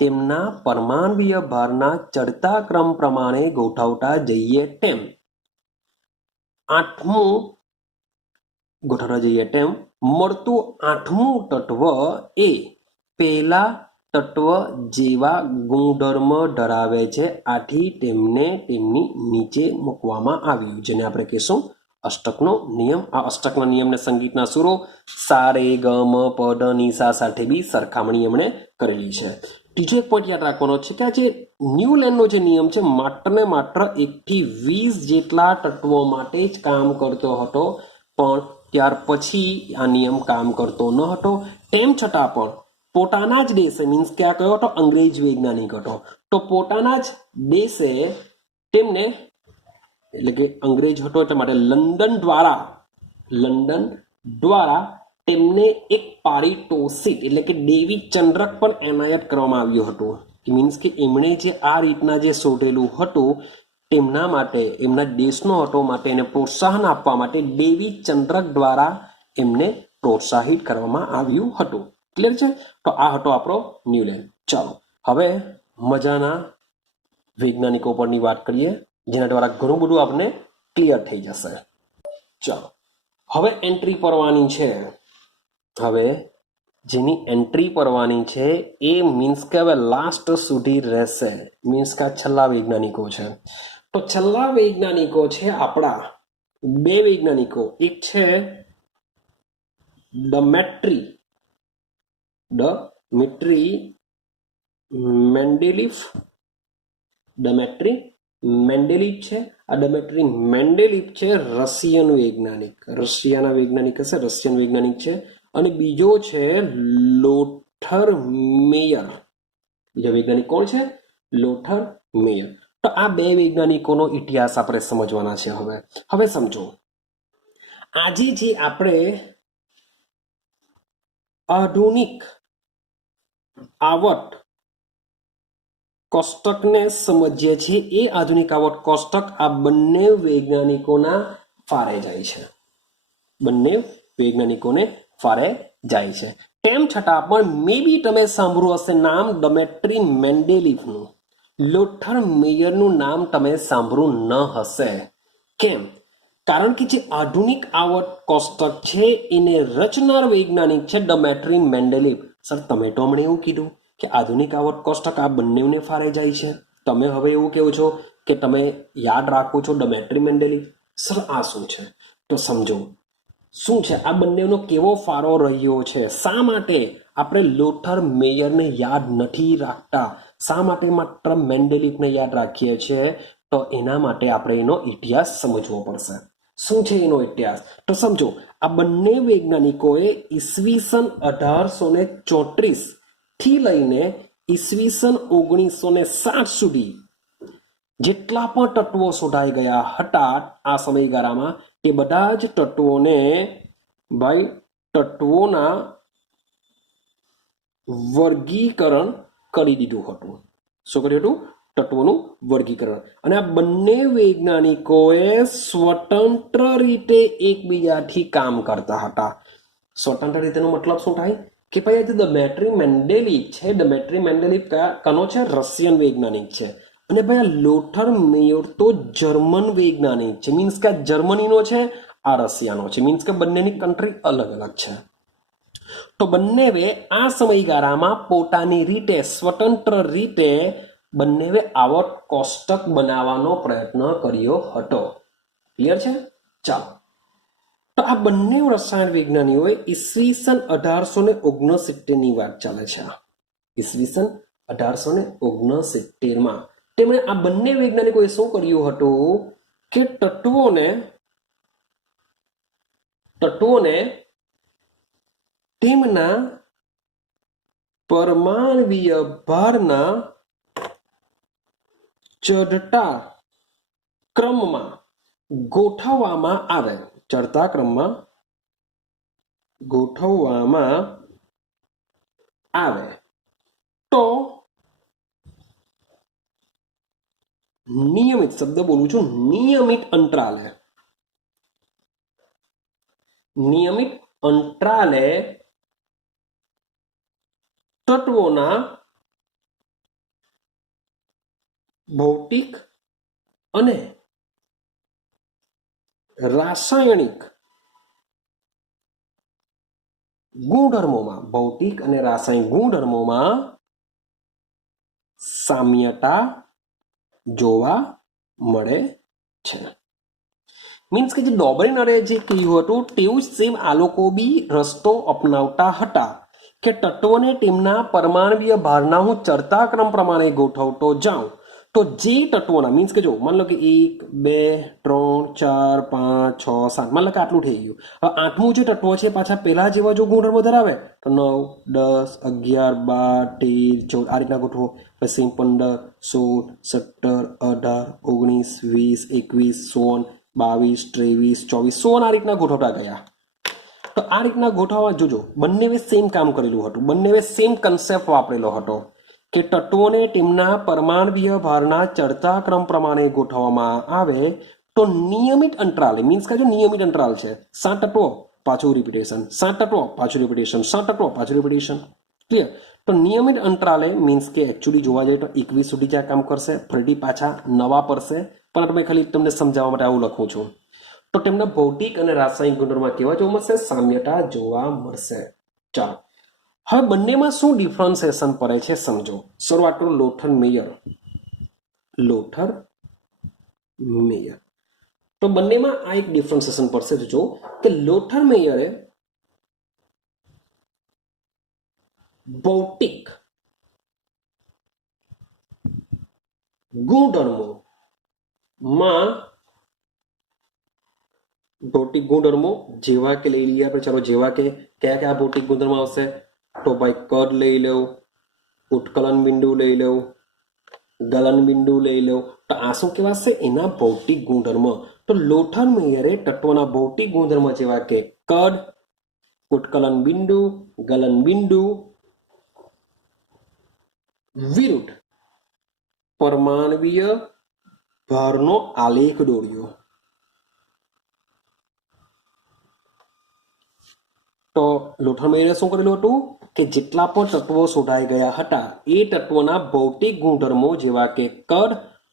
તેમના પરમાણવીય ભારના ચડતા ક્રમ પ્રમાણે ગોઠવતા જઈએ તેમ મળતું 8મું તત્વ એ પહેલા તત્વ જેવા ગુણધર્મ ધરાવે છે. આથી તેમને તેમની નીચે મૂકવામાં આવ્યું, જેને આપણે કહીશું અષ્ટકનો નિયમ. આ અષ્ટકના નિયમને સંગીતના સુરો સા રે ગ મ પ ધ ની સા સાથે બી સરખામણી એમણે કરેલી છે. ત્રીજો એક પોઈન્ટ યાદ રાખવાનો છે કે આ જે ન્યુલેન્ડનો જે નિયમ છે માત્ર ને માત્ર 1 થી 20 જેટલા તત્વો માટે જ કામ કરતો હતો, પણ ત્યાર પછી આ નિયમ કામ કરતો ન હતો. તેમ છતાં પણ પોતાના જ દેશે મીન્સ કે આ કયો હતો અંગ્રેજ વૈજ્ઞાનિક હતો તો પોતાના જ દેશે તેમને એટલે કે અંગ્રેજ હતો એટલા માટે લંડન દ્વારા તેમને એક પારિતોષિક એટલે કે ડેવી ચંદ્રક પણ એનાયત કરવામાં આવ્યું હતું મીન્સ કે એમણે જે આ રીતના જે શોધેલું હતું તેમના માટે એમના દેશનો હતો માટે એને પ્રોત્સાહન આપવા માટે ડેવી ચંદ્રક દ્વારા એમને પ્રોત્સાહિત કરવામાં આવ્યું હતું ક્લિયર છે તો આ હતો આપણો ન્યુલેન્ડ ચાલો હવે મજાના વૈજ્ઞાનિકો પરની વાત કરીએ જેના દ્વારા ઘણું બધું આપણે ક્લિયર થઈ જશે ચાલો હવે એન્ટ્રી પરવાની છે હવે જેની એન્ટ્રી પરવાની છે એ મીન્સ કે હવે લાસ્ટ સુધી રહેશે મીન્સ કે છેલ્લા વૈજ્ઞાનિકો છે તો છેલ્લા વૈજ્ઞાનિકો છે આપણા બે વૈજ્ઞાનિકો એક છે ડમેટ્રી મેન્ડેલીફ છે આ ડમેટ્રી મેન્ડેલીફ છે રશિયાના વૈજ્ઞાનિક હશે રશિયન વૈજ્ઞાનિક છે અને બીજો છે લોથર મેયર બીજા વૈજ્ઞાનિક કોણ છે લોથર મેયર તો આ બે વૈજ્ઞાનિકોનો ઇતિહાસ આપણે સમજવાના છે હવે સમજો આજે જે આપણે આધુનિક આવર્ત કોષ્ટકને સમજીએ છીએ એ આધુનિક આવર્ત કોષ્ટક આ બંને વૈજ્ઞાનિકોના ફારે જાય છે તેમ છતાં પણ મે બી તમે સાંભળ્યું હશે નામ ડમેટ્રી મેન્ડેલીફનું લોથર મેયરનું નામ તમે સાંભળ્યું ન હશે કેમ કારણ કે જે આધુનિક આવર્ત કોષ્ટક છે એને રચનાર વૈજ્ઞાનિક છે ડમેટ્રી મેન્ડેલીફ સર તમે તો હમણાં એવું કીધું કે આધુનિક આવર્ત કોષ્ટક આ બંનેને ફારે જાય છે તમે હવે એવું કહો છો કે તમે યાદ રાખો છો ડમેટ્રી મેન્ડેલીફ સર આ શું છે તો સમજો શું છે આ બંનેનો કેવો ફારો રહ્યો છે શા માટે આપણે લોથર મેયરને યાદ નથી રાખતા શા માટે માત્ર મેન્ડેલીફને યાદ રાખીએ છીએ તો એના માટે આપણે એનો ઇતિહાસ સમજવો પડશે શું છે એનો ઇતિહાસ તો સમજો આ બંને વૈજ્ઞાનિકોએ ઈસવીસન 1834 થી લઈને ઈસવીસન 1960 સુધી જેટલા પણ તત્વો શોધાઈ ગયા હતા આ સમયગાળામાં એ બધા જ તત્વોના વર્ગીકરણ કરી દીધું હતું શું કર્યું હતું તત્વોનું વર્ગીકરણ અને આ બંને વૈજ્ઞાનિકોએ સ્વતંત્ર રીતે એકબીજાથી કામ કરતા હતા સ્વતંત્ર રીતેનો મતલબ શું થાય કે ભાઈ ડમેટ્રી મેન્ડેલીફ કનો છે રશિયન વૈજ્ઞાનિક છે અને ભાઈ આ લોથર મેયર તો જર્મન વૈજ્ઞાનિક છે મીન્સ કે જર્મનીનો છે આ રશિયાનો છે મીન્સ કે બંનેની કન્ટ્રી અલગ અલગ છે તો બંનેવે આ સમયગાળામાં પોતાની રીતે સ્વતંત્ર રીતે બંનેવે આવર્ત કોષ્ટક બનાવવાનો પ્રયત્ન કર્યો હતો ક્લિયર છે ચાલો તો આ બંને રસાયણ વિજ્ઞાનીઓએ ઈસવીસન 1869 ની વાત ચાલે છે ઈસવીસન 1869 માં તેમણે આ બંને વૈજ્ઞાનિકોએ શું કર્યું હતું કે તત્વોને તેમના પરમાણ્વીય ભારના ચઢતા ક્રમમાં ગોઠવવામાં આવે તો નિયમિત શબ્દ બોલું છું નિયમિત અંતરાલે તત્વોના ભૌતિક અને રાસાયણિક ગુણધર્મોમાં સામ્યતા જોવા મળે છે મીન્સ કે જે ડોબરીનરે જે કહ્યું હતું તેવું જ સેમ આ લોકો બી રસ્તો અપનાવતા હતા કે તત્વોને તેમના પરમાણ્વીય ભારના હું ચડતા ક્રમ પ્રમાણે ગોઠવતો જાઉં તો જે તત્વોના મીન્સ કે જો માન લો કે 1 2 3 4 5 6 7 માન લો કે આટલું થઈ ગયું. હવે આઠમું જે તત્વ છે પાછા પહેલા જેવા જો ગુણધર્મો ધરાવે તો 9 10 11 12 13 14 આ રીતના ગોઠવો. પછી 15 16 17 18 19 20 21 16 22 23 24 16 આ રીતના ગોઠવતા ગયા. તો આ રીતના ગોઠવવા જોજો બંનેવે સેમ કામ કરેલું હતું, બંનેવે સેમ કન્સેપ્ટ વાપરેલો હતો કે તત્વોને તેમના પરમાણ્વીય ભારના ચડતા ક્રમ પ્રમાણે ગોઠવવામાં આવે તો નિયમિત અંતરાલે મીન્સ કે જો નિયમિત અંતરાલ છે 7 તત્વો પાછું રિપીટેશન 7 તત્વો પાછું રિપીટેશન 7 તત્વો પાછું રિપીટેશન. ક્લિયર? તો નિયમિત અંતરાલે મીન્સ કે એકચ્યુઅલી જોવા જઈએ તો 21 સુધી જ્યાં કામ કરશે ફરીથી પાછા નવા પડશે, પણ તમે ખાલી તમને સમજાવવા માટે આવું લખું છું. તો તેમના ભૌતિક અને રાસાયણિક ગુણધર્મમાં કેવા જોવા મળશે? સામ્યતા જોવા મળશે. ચાલો હવે બંનેમાં શું ડિફરન્સિએશન પડે છે સમજો. શરૂઆત કરો લોથર મેયર. તો બંનેમાં આ એક ડિફરન્સિએશન પડશે. જો કે લોથર મેયરે ભૌતિક ગુણધર્મો જેવા કે લઈ લઈએ આપણે. ચાલો જેવા કે કયા કયા ભૌતિક ગુણધર્મો આવશે? તો ભાઈ કદ લઈ લો, ઉત્કલન બિંદુ લઈ લો, ગલન બિંદુ લઈ લો. તો આ શું કહેવાશે? એના ભૌતિક ગુણધર્મ. તો લોથર મેયરે તત્વોના ભૌતિક ગુણધર્મ જેવા કે કદ, ઉત્કલન બિંદુ, ગલન બિંદુ વિરુદ્ધ પરમાણ્વીય ભારનો આલેખ દોર્યો. તો લોથર મેયરે શું કરેલું હતું કે જેટલા પણ તત્વો શોધાઈ ગયા હતા એ તત્વોના ભૌતિક ગુણધર્મો જેવા કે કદ,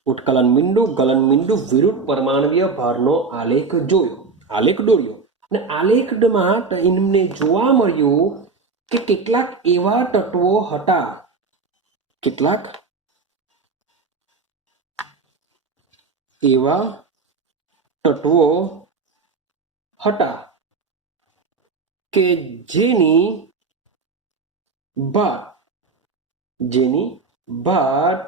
ઉત્કલન બિંદુ, ગલન બિંદુ વિરુદ્ધ પરમાણ્વીય ભારનો આલેખ દોર્યો. અને આલેખમાં એમને જોવા મળ્યું કે કેટલાક એવા તત્વો હતા કે જેની બાદ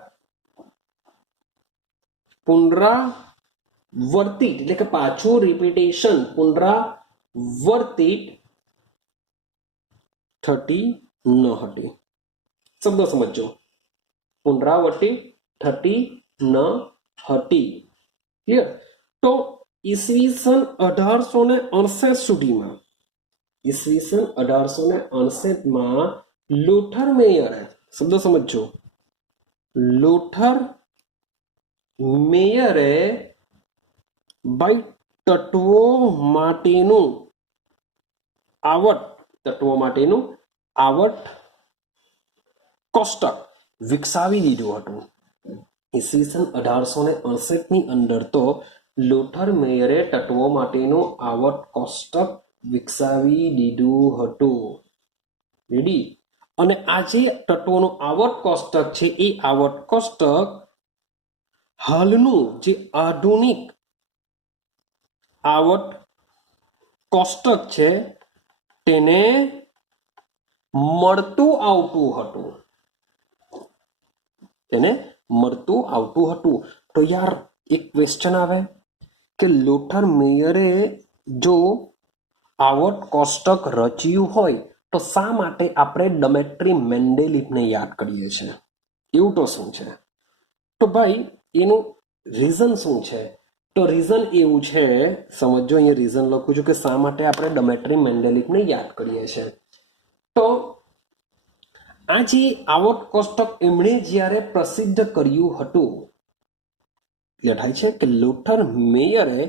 પુનરાવર્તિત એટલે કે પાછું રિપીટેશન પુનરાવર્તિત થતી ન હતી. શબ્દ સમજો. પુનરાવર્તિત થતી ન હતી. ક્લિયર? તો ઈસવીસન 1868 સુધીમાં લોથર મેયરે શબ્દ સમજો. લોથર મેયરે ભાઈ તત્વો માટેનું આવર્ત કોષ્ટક વિકસાવી દીધું હતું. ઈસવીસન 1868 ની અંદર તો લોથર મેયરે તત્વો માટેનું આવર્ત કોષ્ટક વિકસાવી દીધું હતું. રેડી? અને આ જે તત્વોનું આવર્ત કોષ્ટક છે એ આવર્ત કોષ્ટક હાલનું જે આધુનિક આવર્ત કોષ્ટક છે તેને મળતું આવતું હતું. તો યાર એક ક્વેશ્ચન આવે કે લોથર મેયરે જો આવર્ત કોષ્ટક રચ્યું હોય તો શા માટે આપણે ડમેટ્રી મેન્ડેલિફને યાદ કરીએ છીએ? એવું તો શું છે? તો ભાઈ એનું રીઝન શું છે? તો રીઝન એવું છે, સમજો અહીંયા રીઝન લખું છું કે શા માટે આપણે ડમેટ્રી મેન્ડેલિફને યાદ કરીએ છીએ. તો આ જે આવર્ત કોષ્ટક એમણે જ્યારે પ્રસિદ્ધ કર્યું હતું, થાય છે કે લોથર મેયરે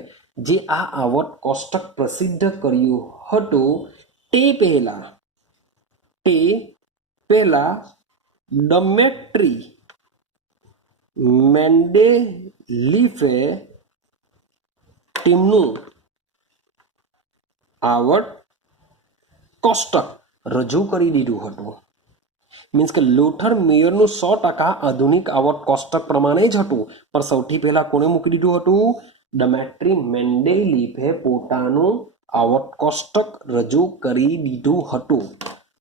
જે આ આવર્ત કોષ્ટક પ્રસિદ્ધ કર્યું હતું તે પહેલા ડમેટ્રી મેન્ડેલિફે તેમનું આવર્ત કોષ્ટક રજૂ કરી દીધું હતું. મીન્સ કે લોથર મેયરનું 100% આધુનિક આવર્ત કોષ્ટક પ્રમાણે જ હતું, પણ સૌથી પહેલા કોણે મૂકી દીધું હતું? ડમેટ્રી મેન્ડેલિફે પોતાનું આવર્ત કોષ્ટક રજૂ કરી દીધું હતું.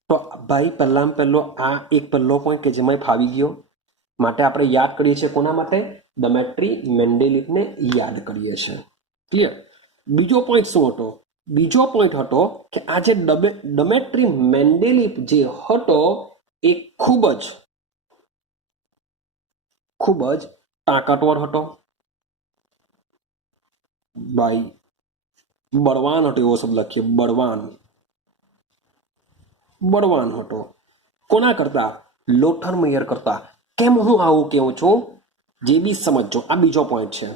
તો ભાઈ પહેલો આ એક પહેલો પોઈન્ટ કે જેમાં ફાવી ગયો. માટે આપણે યાદ કરીએ છીએ કોના માટે? ડમેટ્રી મેન્ડેલિફને યાદ કરીએ છીએ. ક્લિયર? બીજો પોઈન્ટ શું હતો? બીજો પોઈન્ટ હતો કે આ જે ડમેટ્રી મેન્ડેલિફ જે હતો એ ખૂબ જ તાકાતવર હતો. ભાઈ બળવાન હતો, એવો શબ્દ લખીએ, બળવાન હતો. કોના કરતા? લોથર મેયર કરતા. કેમ હું આવું કહું છું? જે બી સમજો. આ બીજો પોઈન્ટ છે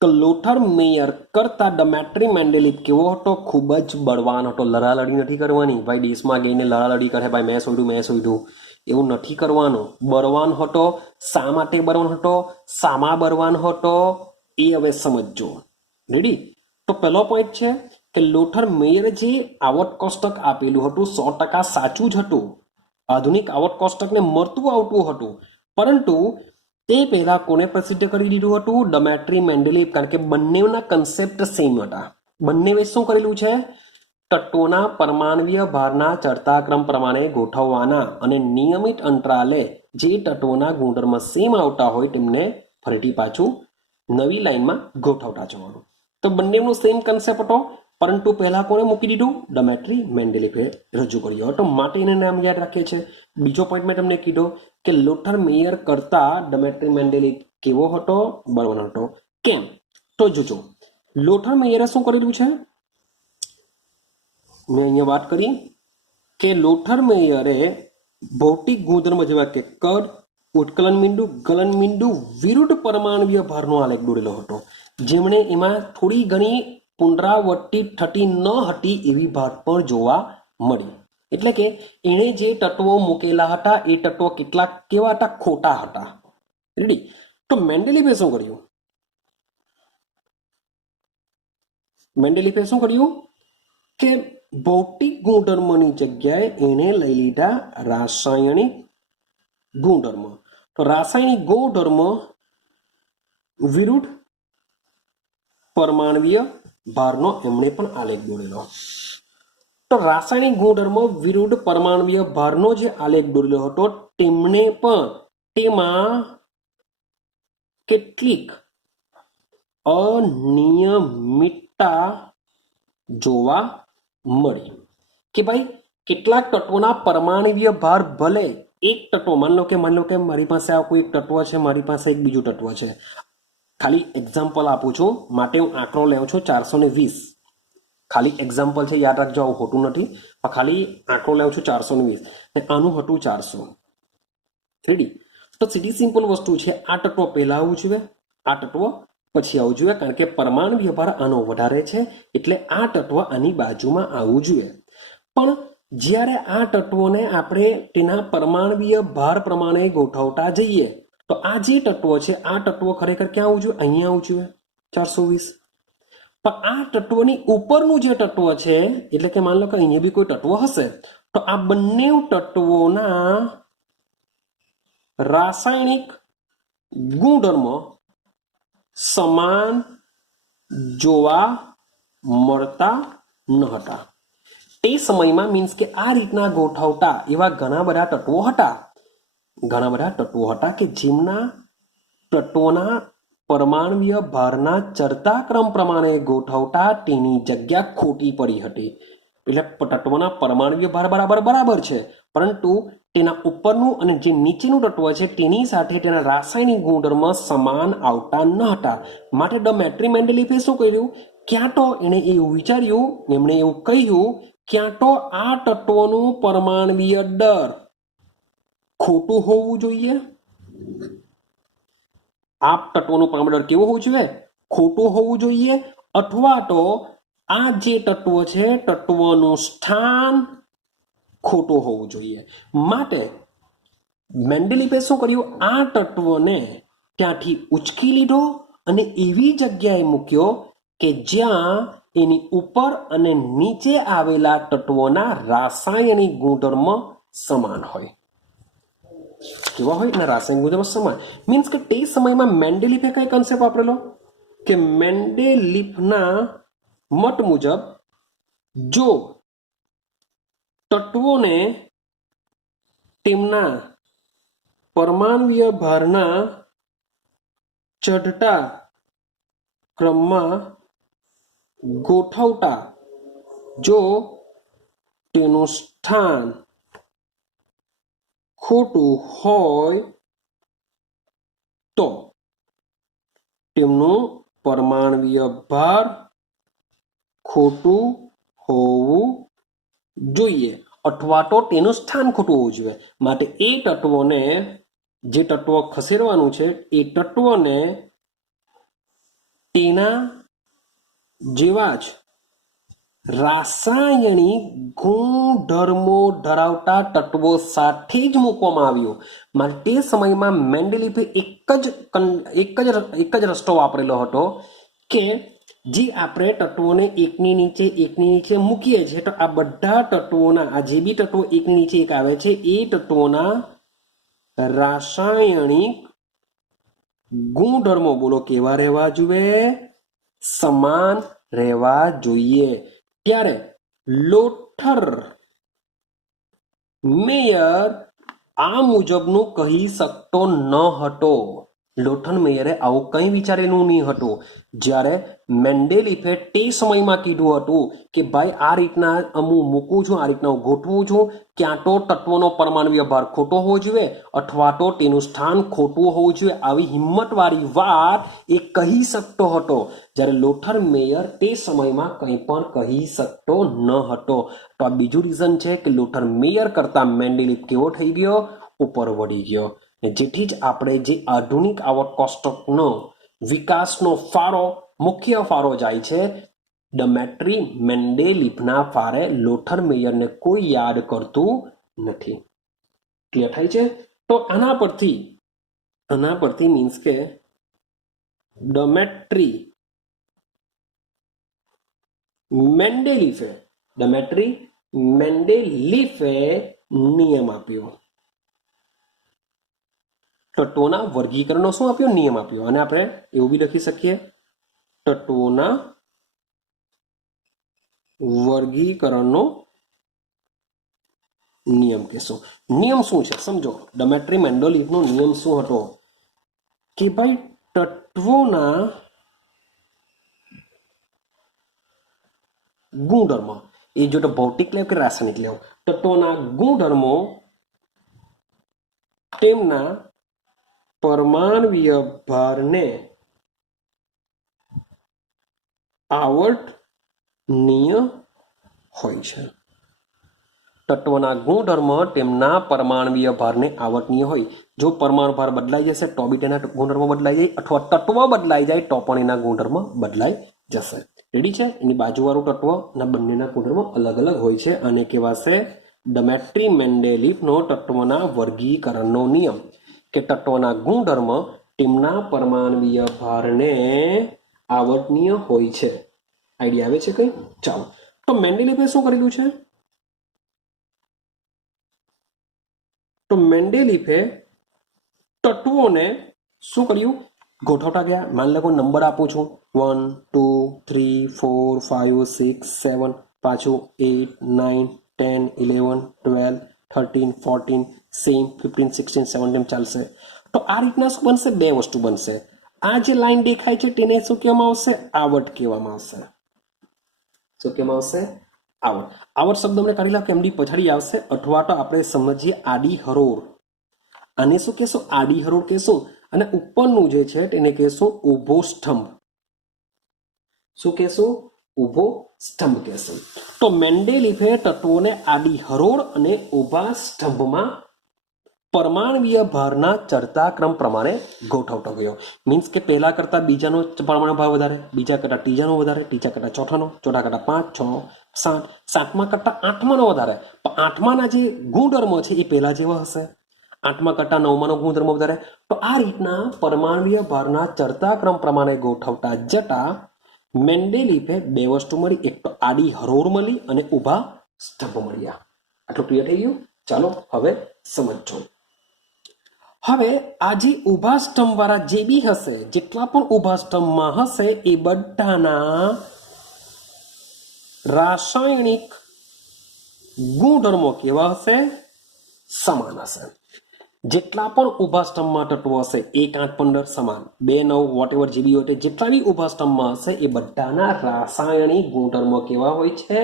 કે લોથર મેયર કરતા ડમેટ્રી મેન્ડેલિફ કેવો હતો? ખૂબ જ બળવાન હતો. લડાલડી નથી કરવાની ભાઈ, દેશમાં ગઈને લડાલડી કરે ભાઈ, મેં શોધ્યું, એવું નથી કરવાનું. બળવાન હતો. શા માટે બળવાન હતો? શામાં બળવાન હતો એ હવે સમજો. રેડી? તો પહેલો પોઈન્ટ છે કે લોથર મેયરે જે આવર્ત કોષ્ટક આપેલું હતું 100% સાચું જ હતું. આધુનિક આવર્ત કોષ્ટકને મળતું આવતું હતું, પરંતુ તે પહેલા કોને પ્રસિદ્ધ કરી દીધું હતું? ડમેટ્રી મેન્ડેલિફ. કારણ કે બંનેના કન્સેપ્ટ સેમ હતા. બંને શું કરેલું છે? તત્વોના પરમાણ્વીય ભારના ચડતા ક્રમ પ્રમાણે ગોઠવવાના અને નિયમિત અંતરાલે જે તત્વોના ગુણધર્મ સેમ આવતા હોય તેમને ફરીથી પાછું નવી લાઈનમાં ગોઠવતા જવાનું. તો બંનેનો સેમ કન્સેપ્ટ હતો, પરંતુ પહેલા કોને મૂકી દીધું? ડમેટ્રી મેન્ડેલિફે રજૂ કર્યો હતો, માટે એને નામ યાદ રાખીએ છીએ. બીજો પોઈન્ટ મેં તમને કીધો કે લોથર મેયર કરતા ડમેટ્રી મેન્ડેલિફ કેવો હતો? બળવાન હતો. કેમ? તો જોજો, લોથર મેયરે શું કરેલું છે? મેં અહીંયા વાત કરી કે લોથર મેયરે ભૌતિક ગુણધર્મ જેવા કે કદ, ઉત્કલન બિંદુ, ગલન બિંદુ વિરુદ્ધ પરમાણ્વીય ભારનો આલેખ દોરેલો હતો, જેમણે એમાં થોડી ઘણી પુનરાવર્તિત થતી ન હતી એવી ભાત પણ જોવા મળી. એટલે કે એણે જે તત્વો મૂકેલા હતા એ તત્વો કેટલાક કેવા હતા? ખોટા હતા. રેડી? તો મેન્ડેલિફે શું કર્યું? મેન્ડેલિફે શું કર્યું કે ભૌતિક ગુણધર્મની જગ્યાએ એને લઈ લીધા રાસાયણિક ગુણધર્મ. તો રાસાયણિક ગુણધર્મ વિરુદ્ધ પરમાણ્વીય ભારનો એમણે પણ આલેખ દોરેલો. તો રાસાયણિક ગુણધર્મ વિરુદ્ધ પરમાણ્વીય ભારનો જે આલેખ દોરેલો હતો તેમણે પણ તેમાં કેટલીક અનિયમિતતા જોવા મળી. કે ભાઈ કેટલાક તત્વોના પરમાણ્વીય ભાર ભલે એક તત્વ, માન લો કે મારી પાસે આ કોઈ એક તત્વ છે, મારી પાસે એક બીજું તત્વ છે. ખાલી એક્ઝામ્પલ આપું છું, માટે હું આંકડો લઉં છું 420. ખાલી એક્ઝામ્પલ છે, યાદ રાખજો, આવું હોતું નથી, પણ ખાલી આંકડો લઉં છું 420 ને આનું હતું 400. રેડી? તો સીધી સિમ્પલ વસ્તુ છે, આ તત્વ પહેલા આવવું જોઈએ, આ તત્વ પછી આવવું જોઈએ, કારણ કે પરમાણ્વીય ભાર આનો વધારે છે એટલે આ તત્વ આની બાજુમાં આવવું જોઈએ. પણ જ્યારે આ તત્વોને આપણે તેના પરમાણ્વીય ભાર પ્રમાણે ગોઠવતા જઈએ તો આ જે તત્વ છે આ તત્વ ખરેખર ક્યાં આવવું જોઈએ? અહીંયા આવવું જોઈએ 420. પણ આ તત્વની ઉપરનું જે તત્વ છે, એટલે કે માન લો કે અહીંયા બી કોઈ તત્વ હશે, તો આ બંને તત્વોના રાસાયણિક ગુણધર્મ સમાન જોવા મળતા ન હતા. તે સમયમાં મીન્સ કે આ રીતના ગોઠવતા એવા ઘણા બધા તત્વો હતા કે જેમના તત્વોના પરમાણ્વીય ભારના ચડતા ક્રમ પ્રમાણે ગોઠવતા તેની જગ્યા ખોટી પડી હતી. એટલે તત્વના પરમાણ્વીય ભાર બરાબર છે, પરંતુ તેના ઉપરનું અને જે નીચેનું તત્વ છે તેની સાથે તેના રાસાયણિક ગુણધર્મ સમાન આવતા ન હતા. માટે ડમેટ્રી મેન્ડેલિફે શું કર્યું? ક્યાં તો એણે એવું વિચાર્યું, એમણે એવું કહ્યું, ક્યાં તો આ તત્વોનું પરમાણ્વીય દળ ખોટું હોવું જોઈએ, આ તત્વોનું પરમાણ્વીય દળ કેવું હોવું જોઈએ? ખોટું હોવું જોઈએ, અથવા તો આ જે તત્વ છે તત્વનું સ્થાન ખોટું હોવું જોઈએ. માટે મેન્ડેલિફે શું કર્યું? આ તત્વને ત્યાંથી ઉચકી લીધો અને એવી જગ્યાએ મૂક્યો કે જ્યાં એની ઉપર અને નીચે આવેલા તત્વોના રાસાયણિક ગુણધર્મ સમાન હોય. કેવા હોય? એના રાસાયણિક ગુણધર્મ સમાન. મીન્સ કે તે સમયમાં મેન્ડેલિફે કઈ કન્સેપ્ટ વાપરેલો કે મેન્ડેલિફના મત મુજબ, 'જો તત્વોને તેમના રાસાયણિક ગુણધર્મ સમાન હોય તો તેમને પરમાણ્વીય ભાર બરાબર બરાબર જ હોય. એટલે કે મેન્ડેલિફે શું કર્યું? 'જો તત્વોને તેમના રાસાયણિક ગુણધર્મ સમાન હોય તો તેમને પરમાણ્વીય ભાર બરાબર બરાબર જ હોય. પરમાણ્વીય ભારના ચઢતા ક્રમમાં ગોઠવતા જો તેનું સ્થાન ખોટું હોય તો તેમનું પરમાણ્વીય ભાર ખોટું હોવું જોઈએ અથવા તો તેનું સ્થાન ખોટું હોવું જોઈએ. માટે એ તત્વોને, જે તત્વ ખસેડવાનું છે એ તત્વને તેના જેવા જ રાસાયણિક ગુણધર્મો ધરાવતા તત્વો સાથે જ મૂકવામાં આવ્યું. માટે તે સમયમાં મેન્ડેલિફે એક જ રસ્તો વાપરેલો હતો કે જે આપણે તત્વોને એકની નીચે મૂકીએ છીએ તો આ બધા તત્વોના, આ જે બી તત્વો એકની નીચે એક આવે છે એ તત્વોના રાસાયણિક ગુણધર્મો બોલો કેવા રહેવા જોઈએ? સમાન રહેવા જોઈએ. ત્યારે લોથર મેયર આ મુજબનું કહી શકતો ન હતો. લોથર મેયરે આવું કંઈ વિચારેલું નહીં હતું. જ્યારે મેન્ડેલિફે તે સમયમાં કીધું હતું કે ભાઈ આ રીતના હું મૂકું છું, આ રીતના હું ગોઠવું છું, ક્યાં તો તત્વોનો પરમાણ્વીય ભાર ખોટો હોવો જોઈએ અથવા તો તેનું સ્થાન ખોટું હોવું જોઈએ. આવી હિંમતવાળી વાત એ કહી શકતો હતો. જ્યારે લોથર મેયર તે સમયમાં કંઈ પણ કહી શકતો ન હતો. તો આ બીજું રીઝન છે કે લોથર મેયર કરતા મેન્ડેલિફ કેવો થઈ ગયો? ઉપર વળી ગયો. જેથી જ આપણે જે આધુનિક આવર્ત કોષ્ટકનો વિકાસનો ફાળો, મુખ્ય ફાળો જાય છે ડમેટ્રી મેન્ડેલિફના ફાળે લોથર મેયરને કોઈ યાદ કરતું નથી. ક્લિયર થાય છે? તો આના પરથી મીન્સ કે ડમેટ્રી મેન્ડેલિફે નિયમ આપ્યો. તત્વોના વર્ગીકરણનો શું આપ્યો? નિયમ આપ્યો. અને આપણે એવું બી લખી શકીએ તત્વોના વર્ગીકરણનો નિયમ કહેશું. નિયમ શું છે સમજો. ડમેટ્રી મેન્ડેલિફનો નિયમ શું હતો કે ભાઈ તત્વોના ગુણધર્મો, એ જો તો ભૌતિક લેવ કે રાસાયણિક લેવ, તત્વોના ગુણધર્મો તેમના પરમાણ્વીય ભારને આવર્તનીય હોય છે. તત્વના ગુણધર્મ તેમના પરમાણ્વીય ભારને આવર્તનીય હોય. જો પરમાણુ ભાર બદલાઈ જશે તો બી તેના ગુણધર્મ બદલાઈ જાય, અથવા તત્વ બદલાઈ જાય તો પણ એના ગુણધર્મ બદલાઈ જશે. રેડી છે? એની બાજુવાળું તત્વ ના બંનેના ગુણધર્મ અલગ અલગ હોય છે. અને કહેવાશે ડમેટ્રી મેન્ડેલિફનો તત્વના વર્ગીકરણનો નિયમ, કે તત્વના ગુણધર્મ તેમના પરમાણ્વીય ભારને આવર્તનીય હોય છે. આઈડિયા આવે છે કઈ? ચાલો, તો મેન્ડેલિફે શું કરેલું છે? તો મેન્ડેલિફે તત્વોને શું કર્યું? ગોઠવતા ગયા. માન લો નંબર આપું છું 1 2 3 4 5 6 7, પાછું 8 9 10 11 12 13 14 સેમ 15 16 17 ચાલશે. તો આ રીતના શું બનશે? બે વસ્તુ બનશે. આ જે લાઈન દેખાય છે તેને શું કહેવામાં આવશે? આવર્ત કહેવામાં આવશે. શું કહેવામાં આવશે? આવર્ત. આવર્ત શબ્દ અમને કાઢી લો કે એમડી પછાડી આવશે, અથવા તો આપણે સમજીએ આડી હરોળ. આને શું કહેશું? આડી હરોળ કહેશું. અને ઉપરનું જે છે તેને કહેશું ઊભો સ્તંભ. શું કહેશું? ઊભો સ્તંભ કહેશું. તો મેન્ડેલિફે તત્વોને આડી હરોળ અને ઊભા સ્તંભમાં પરમાણ્વીય ભારના ચડતા ક્રમ પ્રમાણે ગોઠવતો ગયો. મીન્સ કે પહેલા કરતા બીજાનો પરમાણુ ભાર વધારે, બીજા કરતા ત્રીજાનો વધારે, ત્રીજા કરતા ચોથાનો, ચોથા કરતા 5 6 7, સાતમા કરતા આઠમાનો વધારે. પણ આઠમાના જે ગુણધર્મો છે એ પહેલા જેવા હશે, આઠમા કરતા નવમાનો ગુણધર્મ વધારે. તો આ રીતના પરમાણ્વીય ભારના ચડતા ક્રમ પ્રમાણે ગોઠવતા જતા મેન્ડેલિફે બે વસ્તુ મળી. એક તો આડી હરોળ મળી અને ઊભા સ્તંભ મળ્યા. આટલું ક્લિયર થઈ ગયું? ચાલો હવે સમજો. હવે આ જે ઊભા સ્તંભ વાળા જે બી હશે, જેટલા પણ ઊભા સ્તંભમાં હશે એ બધાના રાસાયણિક ગુણધર્મો કેવા હશે? સમાન હશે. જેટલા પણ ઊભા સ્તંભમાં તત્વો હશે 1, 8, 15 સમાન, 2, 9 વોટેવર જે બી હોય, જેટલા બી ઊભા સ્તંભમાં હશે એ બધાના રાસાયણિક ગુણધર્મો કેવા હોય છે?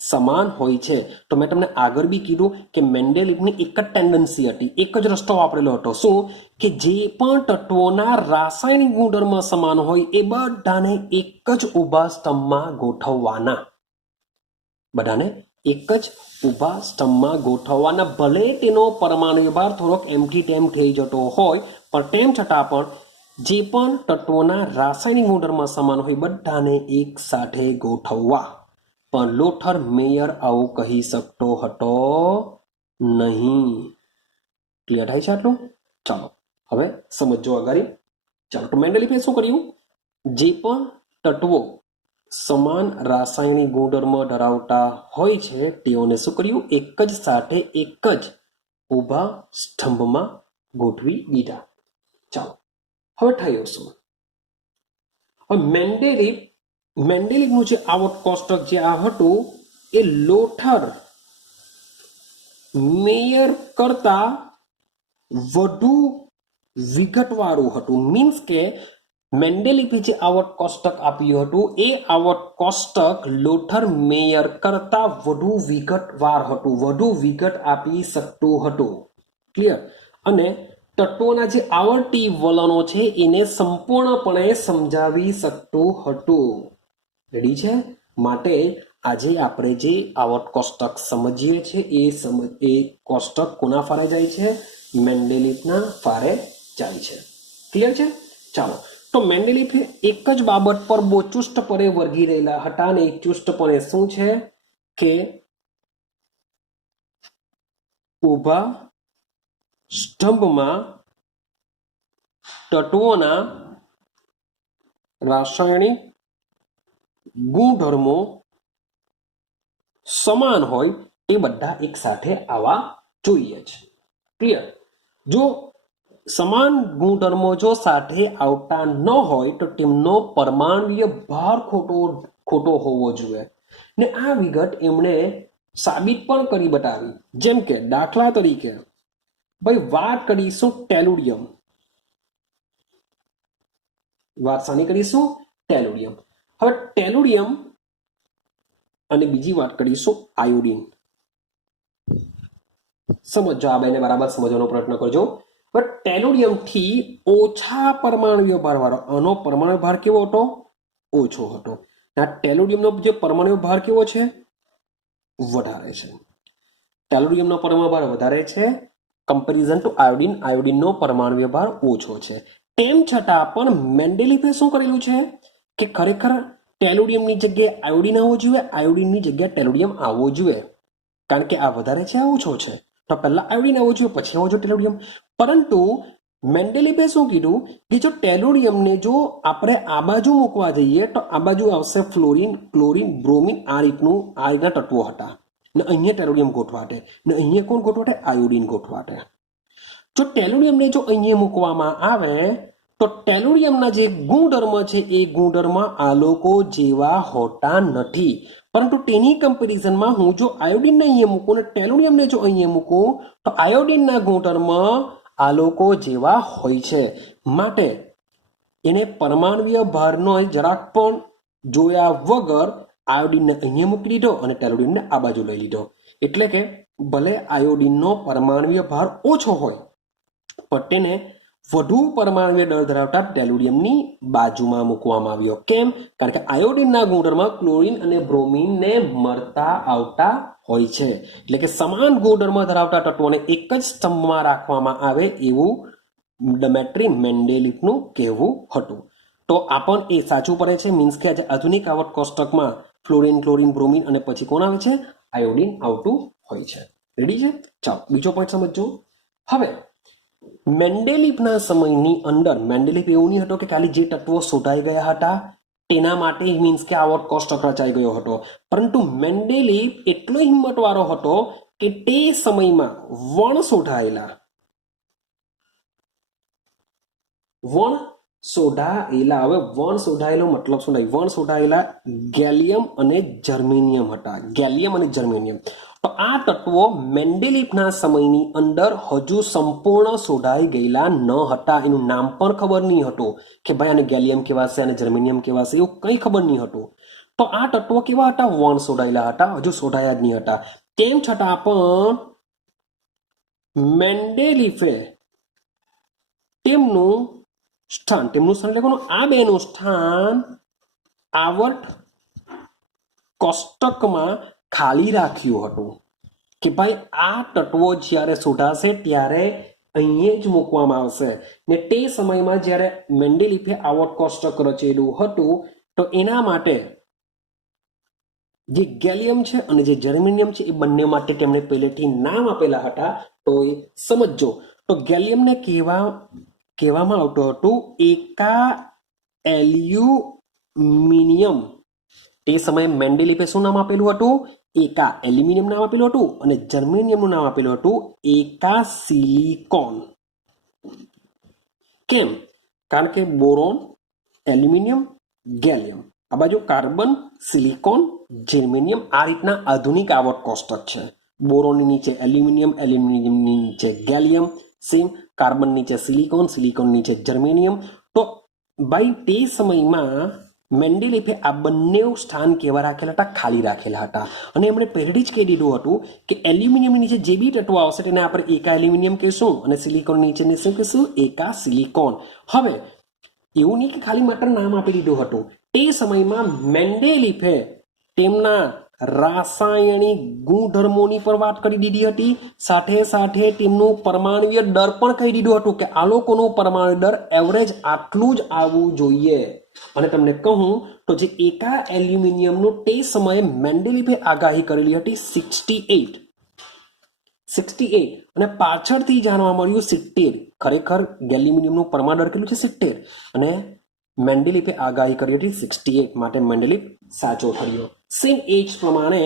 સમાન હોય છે. તો મેં તમને આગળ બી કીધું કે મેન્ડેલિવની એક જ ટેન્ડન્સી હતી, એક જ રસ્તો વાપરેલો હતો. શું? કે જે પણ તત્વોના રાસાયણિક ગુણધર્મ સમાન હોય એ બધાને એક જ ઊભા સ્તંભમાં ગોઠવવાના. બધાને એક જ ઊભા સ્તંભમાં ગોઠવવાના. ભલે તેનો પરમાણુ ભાર થોડોક એમથી તેમ થઈ જતો હોય, પણ તેમ છતાં પણ જે પણ તત્વોના રાસાયણિક ગુણધર્મ સમાન હોય બધાને એક સાથે ગોઠવવા. પણ લોથર મેયર આવું કહી શકતો હતો નહીં. ક્લિયર થાય છે આટલું? ચાલો હવે સમજો આગળ. ચાલો, તો મેન્ડેલિફે શું કર્યું? જે પણ તત્વો સમાન રાસાયણિક ગુણધર્મ ધરાવતા હોય છે તેઓને શું કર્યું? એક જ સાથે એક જ ઊભા સ્તંભમાં ગોઠવી દીધા. ચાલો હવે થયું શું? હવે મેન્ડેલિફનું જે આવર્ત કોષ્ટક જે આ હતું એ લોથર મેયર કરતા વધુ વિગતવાળું હતું. મીન્સ કે મેન્ડેલિફે જે આવર્ત કોષ્ટક આપ્યું હતું એ આવર્ત કોષ્ટક લોથર મેયર કરતા વધુ વિગતવાર હતું, વધુ વિગત આપી શકતું હતું. ક્લિયર? અને તત્વોના જે આવર્તી વલણો છે એને સંપૂર્ણપણે સમજાવી શકતું હતું. રેડી છે? માટે આજે આપણે જે આવર્ત કોષ્ટક સમજીએ છીએ એ કોષ્ટક કોના ફારે જાય છે? મેન્ડેલિફના ફારે જાય છે. ક્લિયર છે? ચાલો, તો મેન્ડેલિફે એક જ બાબત પર બહુ ચુસ્તપણે વર્ગી રહેલા હતા અને એ ચુસ્તપણે શું છે કે ઊભા સ્તંભમાં તત્વોના રાસાયણિક ગુણધર્મો સમાન હોય તે બધા એક સાથે આવવા જોઈએ છે. ક્લિયર? જો સમાન ગુણધર્મો જો સાથે આવતા ન હોય તો તેમનો પરમાણ્વીય ભાર ખોટો હોવો જોઈએ. ને આ વિગત એમણે સાબિત પણ કરી બતાવી. જેમ કે દાખલા તરીકે ભાઈ વાત કરીશું ટેલુડિયમ. વાત શાની કરીશું? ટેલુડિયમ. હવે ટેલુડિયમ અને બીજી વાત કરીશું આયોડિન. સમજો, આ બેને બરાબર સમજવાનો પ્રયત્ન કરજો. બટ ટેલુડિયમ થી ઓછા પરમાણુય ભાર વાળો, આનો પરમાણુ ભાર કેવો હતો? ઓછો હતો. આ ટેલુડિયમનો જે પરમાણુ ભાર કેવો છે? વધારે છે. ટેલુડિયમનો પરમાણુ ભાર વધારે છે કમ્પેરિઝન ટુ આયોડિન. આયોડિનનો પરમાણુ ભાર ઓછો છે. તેમ છતાં પણ મેન્ડેલિફે શું કરેલું છે કે ખરેખર ટેલુડિયમની જગ્યાએ આયોડિન આવવો જોઈએ, આયોડિનની જગ્યાએ ટેલુડિયમ આવવો જોઈએ. કારણ કે આ વધારે છે, આ ઓછો છે, તો પહેલા આયોડિન આવવો જોઈએ, પછી આવવો જોઈએ ટેલુડિયમ. પરંતુ મેન્ડેલિફે શું કીધું કે જો ટેલુડિયમને જો આપણે આ બાજુ મૂકવા જઈએ તો આ બાજુ આવશે ફ્લોરિન, ક્લોરિન, બ્રોમિન, આ રીતના તત્વો હતા. ને અહીંયા ટેલુડિયમ ગોઠવાટે, ને અહીંયા કોણ ગોઠવાટે? આયોડિન ગોઠવાટે. જો ટેલુડિયમને જો અહીંયા મૂકવામાં આવે તો ટેલુડિયમના જે ગુણધર્મ છે એ ગુણધર્મ આલોકો જેવા હોતા નથી. પરંતુ તેની કમ્પેરિઝનમાં હું જો આયોડિનને અહીંયા મૂકું ને ટેલુડિયમને જો અહીંયા મૂકું તો આયોડિનના ગુણધર્મ આલોકો જેવા હોય છે. માટે એને પરમાણ્વીય ભારનો જરાક પણ જોયા વગર આયોડિનને અહીંયા મૂકી દીધો અને ટેલુડિયમને આ બાજુ લઈ લીધો. એટલે કે ભલે આયોડિનનો પરમાણ્વીય ભાર ઓછો હોય પણ તેને વધુ પરમાણ્વીય દળ ધરાવતા ટેલુડિયમની બાજુમાં મૂકવામાં આવ્યો. કેમ? કારણ કે આયોડિનના ગુણધર્મ ક્લોરિન અને બ્રોમિનને મળતા આવતા હોય છે. એટલે કે સમાન ગુણધર્મ ધરાવતા તત્વોને એક જ સ્તંભમાં રાખવામાં આવે એવું ડમેટ્રી મેન્ડેલિફનું કહેવું હતું. તો આ પણ એ સાચું પડે છે. મીન્સ કે આજે આધુનિક આવર્ત કોષ્ટકમાં ફ્લોરિન, ક્લોરિન, બ્રોમિન અને પછી કોણ આવે છે? આયોડિન આવતું હોય છે. રેડી છે? ચાલો બીજો પોઈન્ટ સમજો. હવે મેન્ડેલિફના સમયની અંદર મેન્ડેલિફ એવું નહીં હતો કે ખાલી જે તત્વો શોધાઈ ગયા હતા તેના માટે મીન્સ કે આવર્ત કોષ્ટક રચાઈ ગયો હતો. પરંતુ મેન્ડેલિફ એટલો હિંમતવાળો હતો કે તે સમયમાં વણ શોધાયેલો મતલબ શું નહીં? વણ શોધાયેલા ગેલિયમ અને જર્મેનિયમ હતા. ગેલિયમ અને જર્મેનિયમ. તો આ તત્વો મેન્ડેલિફના સમયની અંદર હજુ સંપૂર્ણ શોધાઈ ગયેલા ન હતા. એનું નામ પણ ખબર નહીં હતું કે ભાઈ આને ગેલિયમ કહેવાશે, આને જર્મેનિયમ કહેવાશે, એવું કંઈ ખબર નહીં હતું. તો આ તત્વો કેવા હતા? વણ શોધાયેલા હતા, હજુ શોધાયા જ નહીં હતા. તેમ છતાં પણ મેન્ડેલિફે તેમનું સ્થાન એટલે કોનું? આ બેનું સ્થાન આવર્ત કોષ્ટકમાં ખાલી રાખ્યું હતું કે ભાઈ આ તત્વો જ્યારે શોધાશે ત્યારે અહીંયા જ મૂકવામાં આવશે. ને તે સમયમાં જ્યારે મેન્ડેલિફે આવર્ત કોષ્ટક રચેલું હતું તો એના માટે જે ગેલિયમ છે અને જે જર્મેનિયમ છે એ બંને માટે તેમણે પહેલેથી નામ આપેલા હતા. તો એ સમજો. તો ગેલિયમને કહેવામાં આવતું હતું એકા એલ્યુમિનિયમ. તે સમયે મેન્ડેલિફે શું નામ આપેલું હતું? એકા એલ્યુમિનિયમ નામ આપેલું હતું અને જર્મેનિયમનું નામ આપેલું હતું એકા સિલિકોન. કેમ? કારણ કે બોરોન, એલ્યુમિનિયમ, ગેલિયમ, આ બાજુ કાર્બન, સિલિકોન, જર્મેનિયમ, આ રીતના આધુનિક આવર્ત કોષ્ટક છે. બોરોનની નીચે એલ્યુમિનિયમ, એલ્યુમિનિયમની નીચે ગેલિયમ, સેમ કાર્બન નીચે સિલિકોન, સિલિકોન નીચે જર્મેનિયમ. તો ભાઈ તે સમયમાં મેન્ડેલિફે આ બંને સ્થાન કેવા રાખેલા હતા? ખાલી રાખેલા હતા. અને એમણે પહેલેથી જ કહી દીધું હતું કે એલ્યુમિનિયમ નીચે જે બી તત્વો આવશે તેને આપણે એકા એલ્યુમિનિયમ કહીશું અને સિલિકોન નીચેની શું કહીશું? એકા સિલિકોન. હવે એવું નહીં કે ખાલી માત્ર નામ આપી દીધું હતું. તે સમયમાં મેન્ડેલિફે તેમના રાસાયણિક ગુણધર્મોની પર વાત કરી દીધી હતી. સાથે સાથે તેમનું પરમાણુય દર પણ કહી દીધું હતું કે આ લોકોનું પરમાણુ દર એવરેજ આટલું જ આવવું જોઈએ. અને તમને કહું તો જે એકા એલ્યુમિનિયમનું તે સમયે મેન્ડેલિફે આગાહી કરેલી હતી 68 અને પાછળથી જાણવા મળ્યું 70. ખરેખર ગેલ્યુમિનિયમનું પરમાણુ દર કેટલું છે? 70. અને મેન્ડેલિફે આગાહી કરી હતી 68. માટે મેન્ડેલિફ સાચો ઠર્યો. સેમ એજ પ્રમાણે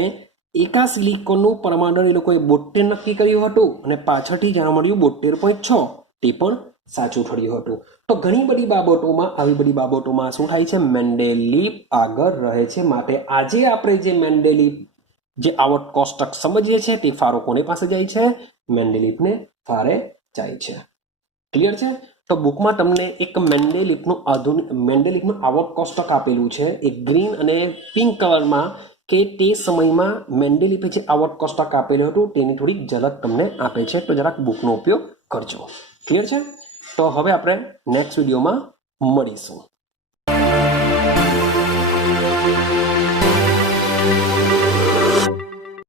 એકા સિલિકોનનું પરમાણુ દળ એ લોકોએ 72 નક્કી કર્યું હતું અને પાછળથી જાણવા મળ્યું 72.6. તે પણ સાચું ઠર્યું હતું. તો ઘણી બધી બાબતોમાં આવી બધી બાબતોમાં શું થાય છે? મેન્ડેલિફ આગળ રહે છે. માટે આજે આપણે જે મેન્ડેલિફ જે આવર્ત કોષ્ટક સમજીએ છીએ તે ફારો કોને પાસે જાય છે? મેન્ડેલિફને ફારે જાય છે. ક્લિયર છે? તો બુકમાં તમને એક મેન્ડેલિફનું આવર્ત કોષ્ટક આપેલું છે, એક ગ્રીન અને પિંક કલરમાં, કે તે સમયમાં મેન્ડેલિફે જે આવર્ત કોષ્ટક આપેલું હતું તેની થોડીક ઝલક તમને આપે છે. તો જરાક બુકનો ઉપયોગ કરજો. ક્લિયર છે? તો હવે આપણે નેક્સ્ટ વિડીયોમાં મળીશું.